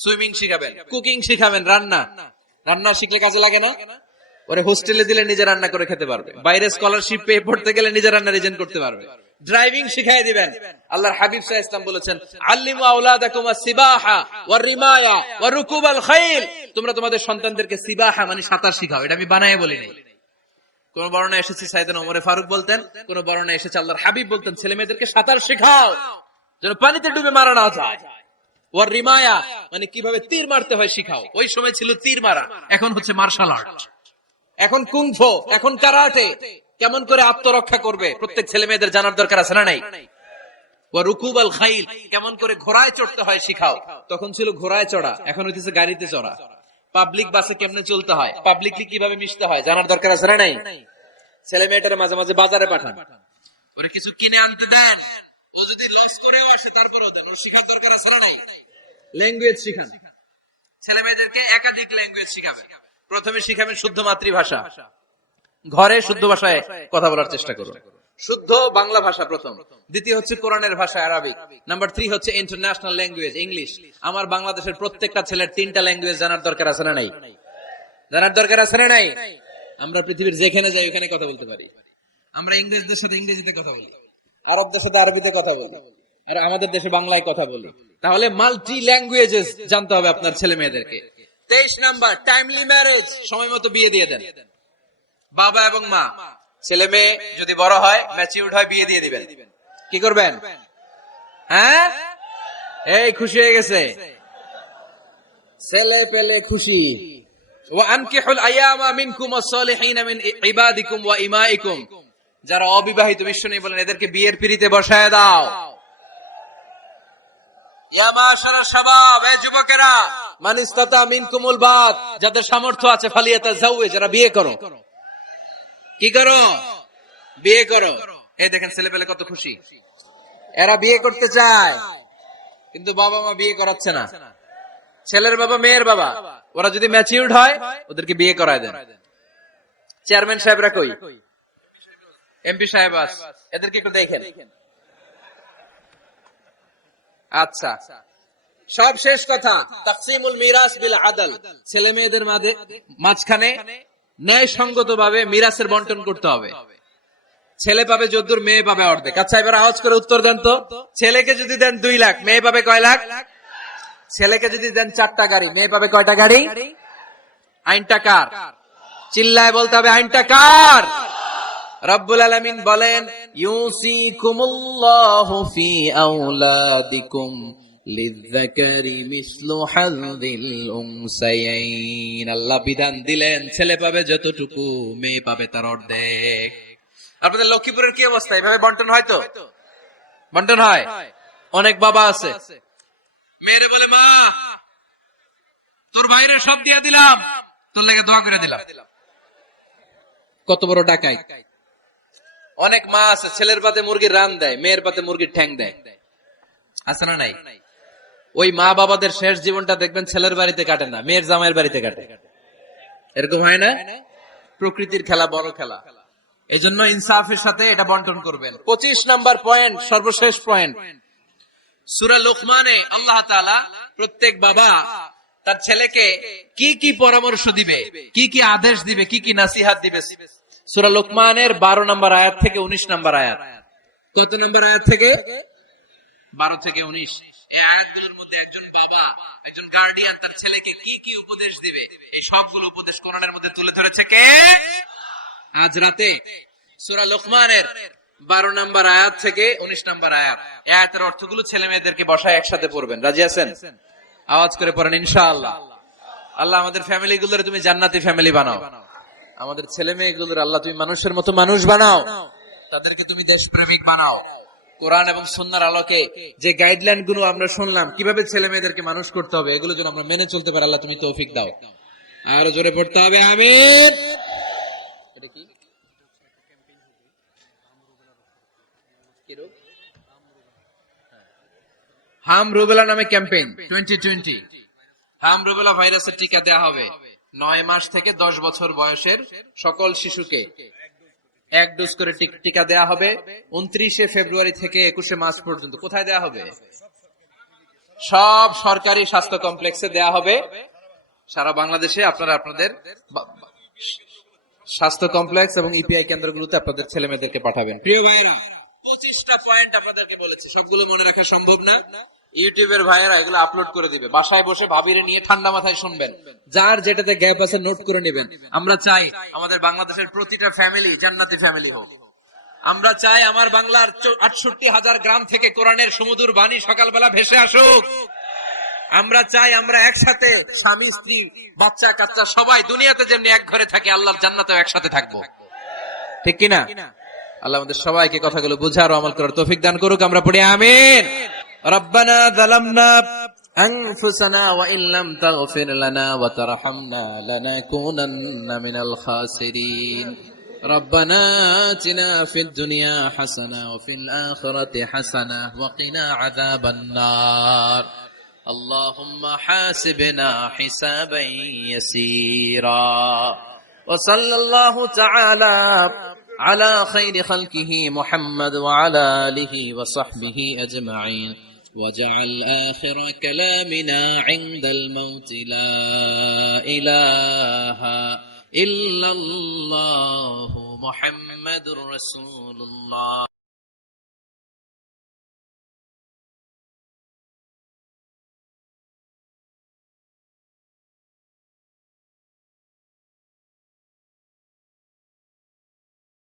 সুইমিং শিখাবেন, কুকিং শিখাবেন, রান্না। রান্না শিখলে কাজে লাগে না? ওরে হোস্টেলে দিলে নিজে রান্না করে খেতে পারবে, বাইরে স্কলারশিপ পেয়ে পড়তে গেলে নিজে রান্না রিজেন করতে পারবে। ড্রাইভিং শিখাই দিবেন। আল্লাহর হাবিব সাল্লাল্লাহু আলাইহি ওয়াসাল্লাম বলেছেন, আল্লিমু আওলাদাকুম আস-সিবাহা ওয়ার রিমায়া ওয়া রুকুবাল খাইল। তোমরা তোমাদের সন্তানদেরকে সিবাহা মানে সাঁতার শিখাও। এটা আমি বানায়ে বলি নাই। কোন বর্ণনায় এসেছে সাইয়েদনা ওমর ফারুক বলতেন, কোন বর্ণনায় এসেছে আল্লাহর হাবিব বলতেন ছেলে মেয়েদেরকে সাঁতার শেখাও যেন পানিতে ডুবে মারা না যায়। ওয়ার রিমায়া মানে কিভাবে তীর মারতে হয় শিখাও। ওই সময় ছিল তীর মারা, এখন হচ্ছে মার্শাল আর্ট, এখন কুংফু, এখন কারাটে। কেমন করে আত্মরক্ষা করবে প্রত্যেক ছেলে মেয়েদের জানার দরকার আছে না নাই? ওয়া রুকুবাল খাইল, কেমন করে ঘোড়ায় চড়তে হয় শিখাও। তখন ছিল ঘোড়ায় চড়া, এখন হইতেছে গাড়িতে চড়া। পাবলিক বাসে কেমনে চলতে হয়, পাবলিকলি কিভাবে মিশতে হয় জানার দরকার আছে না নাই? ছেলে মেয়েটার মাঝে মাঝে বাজারে পাঠান, ওরে কিছু কিনে আনতে দেন। ও যদি লস করেও আসে তারপরেও দেন, ওর শিখার দরকার আছে না নাই? ল্যাঙ্গুয়েজ শিখান। ছেলে মেয়েদেরকে একাধিক ল্যাঙ্গুয়েজ শিখাবেন। প্রথমে শিখাবেন শুদ্ধ মাতৃভাষা, ঘরে শুদ্ধ ভাষায় কথা বলার চেষ্টা করুন। শুদ্ধ বাংলা ভাষা প্রথম। দ্বিতীয় হচ্ছে কোরআনের ভাষা আরবিক। নাম্বার 3 হচ্ছে ইন্টারন্যাশনাল ল্যাঙ্গুয়েজ ইংলিশ। আমার বাংলাদেশের প্রত্যেকটা ছেলের 3টা ল্যাঙ্গুয়েজ জানার দরকার আছে না নাই? জানার দরকার আছে না নাই? আমরা পৃথিবীর যেখানে যাই ওখানে কথা বলতে পারি। আমরা ইংরেজদের সাথে ইংরেজিতে কথা বলি, আরবদের সাথে আরবিতে কথা বলি, আর আমাদের দেশে বাংলায় কথা বলি। তাহলে মাল্টি ল্যাঙ্গুয়েজেস জানতে হবে আপনার ছেলে মেয়েদেরকে। 23 নাম্বার টাইমলি ম্যারেজ, সময় মতো বিয়ে দিয়ে দেন। বাবা এবং মা, ছেলে মেয়ে যদি বড় হয়, ম্যাচিউরড হয়, বিয়ে দিয়ে দিবেন। কি করবেন? হ্যাঁ, এই খুশি হয়ে গেছে, ছেলে পেলে খুশি। ওয়া আনকিহুল আয়ামা মিনকুম ওয়াস-সালিহিনা মিন ইবাদিকুম ওয়া ইমাইকুম, যারা অবিবাহিত বিশ্ব নেই বলেন এদেরকে বিয়ের পিঁড়িতে বসায় দাও। ইয়া মাশারা শাবাব, এ যুবকেরা, মান ইসতাতা মিনকুমুল বাত, যাদের সামর্থ্য আছে ফালিয়াতাজাওয়াজ, যারা বিয়ে করো। কি করো? বিয়ে করো। এই দেখেন ছেলে পেলে কত খুশি, এরা বিয়ে করতে চায় কিন্তু বাবা মা বিয়ে করাচ্ছে না। ছেলের বাবা মেয়ের বাবা, ওরা যদি ম্যাচিউরড হয় ওদেরকে বিয়ে করায় দেন। চেয়ারম্যান সাহেবরা কই? এমপি সাহেব আস, এদেরকে একটু দেখেন। আচ্ছা, সব শেষ কথা, তাকসিমুল মিরাস বিল আদল। ছেলে মেয়েদের মাঝখানে ন্যায় সঙ্গত ভাবে মিরাসের বন্টন করতে হবে। ছেলে পাবে যদ্দুর, মেয়ে পাবে অর্ধেক। আচ্ছা এবার আওয়াজ করে উত্তর দেন তো, ছেলেকে যদি দেন 2 লাখ, মেয়ে পাবে কয় লাখ? ছেলেকে যদি দেন 4টা গাড়ি, মেয়ে পাবে কয়টা গাড়ি? আইনটা কার? চিল্লায় বলতে হবে, আইনটা কার? রব্বুল আলামিন বলেন, ইউসিকুমুল্লাহু ফি আওলাদিকুম লিযযাকারি মিসলু হাযযিল উনসায়াইন। আল্লাহ বিধান দিলেন ছেলে পাবে যতটুকু, মেয়ে পাবে তার অর্ধেক। আপনাদের লক্ষ্মীপুরের কি অবস্থা? এভাবে বন্টন হয় তো? বন্টন হয়? অনেক বাবা আছে মেয়েরে বলে, মা তোর ভাইরে সব দিয়া দিলাম, তোর লেগে দোয়া করে দিলাম। কত বড় ডাকাই! অনেক মা আছে ছেলের পাতে মুরগির রান দেয়, মেয়ের পাতে মুরগির ঠ্যাং দেয়। আছে না নাই? ওই মা বাবাদের শেষ জীবনটা দেখবেন ছেলের বাড়িতে কাটে না, মেয়ের জামাইয়ের বাড়িতে কাটে। এরকম হয় না? প্রকৃতির খেলা বড় খেলা। এই জন্য ইনসাফের সাথে এটা বন্টন করবেন। 25 নাম্বার পয়েন্ট, সর্বশেষ পয়েন্ট, সূরা লোকমানে আল্লাহ তাআলা প্রত্যেক বাবা তার ছেলেকে কি কি পরামর্শ দিবে, কি কি আদেশ দিবে, কি কি নাসিহাত দিবে, সূরা লোকমানের 12 নম্বর আয়াত থেকে 19 নম্বর আয়াত। কত নম্বর আয়াত থেকে? 12 থেকে 19। এই আয়াতগুলোর মধ্যে একজন বাবা, একজন গার্ডিয়ান তার ছেলেকে কি কি উপদেশ দিবে, এই সবগুলো উপদেশ কোরআনের মধ্যে তুলে ধরেছে কে? আজ রাতে সূরা লোকমানের 12 নম্বর আয়াত থেকে 19 নম্বর আয়াত। এই আয়াতের অর্থগুলো ছেলে মেয়েদেরকে বসায় একসাথে পড়বেন। রাজি আছেন? আওয়াজ করে পড়েন ইনশাআল্লাহ। আল্লাহ আমাদের ফ্যামিলি গুলোরে তুমি জান্নাতি ফ্যামিলি বানাও, আমাদের ছেলে মেয়েগুলোর আল্লাহ তুমি মানুষের মতো মানুষ বানাও। তাদেরকে তুমি দেশপ্রেমিক বানাও। কোরআন এবং সুন্নাহর আলোকে যে গাইডলাইন গুলো আমরা শুনলাম কিভাবে ছেলে মেয়েদেরকে মানুষ করতে হবে, এগুলো যেন আমরা মেনে চলতে পারি, আল্লাহ তুমি তৌফিক দাও। আরো জোরে পড়তে হবে আমিন। এটা কি হাম রুবেলা নামে ক্যাম্পেইন 2020। হাম রুবেলা ভাইরাসের টিকা দেয়া হবে 9 মাস থেকে 10 বছর বয়সের সকল শিশুকে 1 ডোজ করে টিকা দেয়া হবে 29 ফেব্রুয়ারি থেকে 21 মার্চ পর্যন্ত। কোথায় দেয়া হবে? সব সরকারি স্বাস্থ্য কমপ্লেক্সে দেয়া হবে সারা বাংলাদেশে। আপনারা আপনাদের স্বাস্থ্য কমপ্লেক্স এবং ইপিআই কেন্দ্রগুলোতে আপনাদের ছেলে মেয়েদেরকে পাঠাবেন। প্রিয় ভাইয়েরা, 25টা পয়েন্ট আপনাদেরকে বলেছি, সবগুলো মনে রাখা সম্ভব না। ইউটিউবের ভাইয়েরা এগুলো আপলোড করে দিবে, বাসায় বসে ভাবিরে নিয়ে ঠান্ডা মাথায় শুনবেন, যার যেটাতে গ্যাপ আছে নোট করে নেবেন। আমরা চাই আমাদের বাংলাদেশের প্রতিটা ফ্যামিলি জান্নাতি ফ্যামিলি হোক। আমরা চাই আমার বাংলার 68,000 গ্রাম থেকে কোরআনের সুমধুর বাণী সকালবেলা ভেসে আসুক। আমরা চাই আমরা একসাথে স্বামী স্ত্রী বাচ্চা কাচ্চা সবাই দুনিয়াতে যেমনি এক ঘরে থাকে, আল্লাহর জান্নাতেও একসাথে থাকবো, ঠিক কিনা? আল্লাহ আমাদের সবাইকে কথাগুলো বুঝার ও আমল করার তৌফিক দান করুক। আমরা পড়ি আমিন। রব্বানা যালামনা আনফুসানা ওয়া ইল্লাম তাগফির লানা ওয়া তারহামনা লানাকুনান্না মিনাল খাসিরিন। রব্বানা আতিনা ফিদ দুনিয়া হাসানাহ ওয়া ফিল আখিরাতি হাসানাহ ওয়া কিনা আযাবান নার। اللهم حاسبنا حسابا يسيرا وصلى الله تعالى على خير خلقه محمد وعلى آله وصحبه أجمعين وجعل آخر كلامنا عند الموت لا إله إلا الله محمد رسول الله.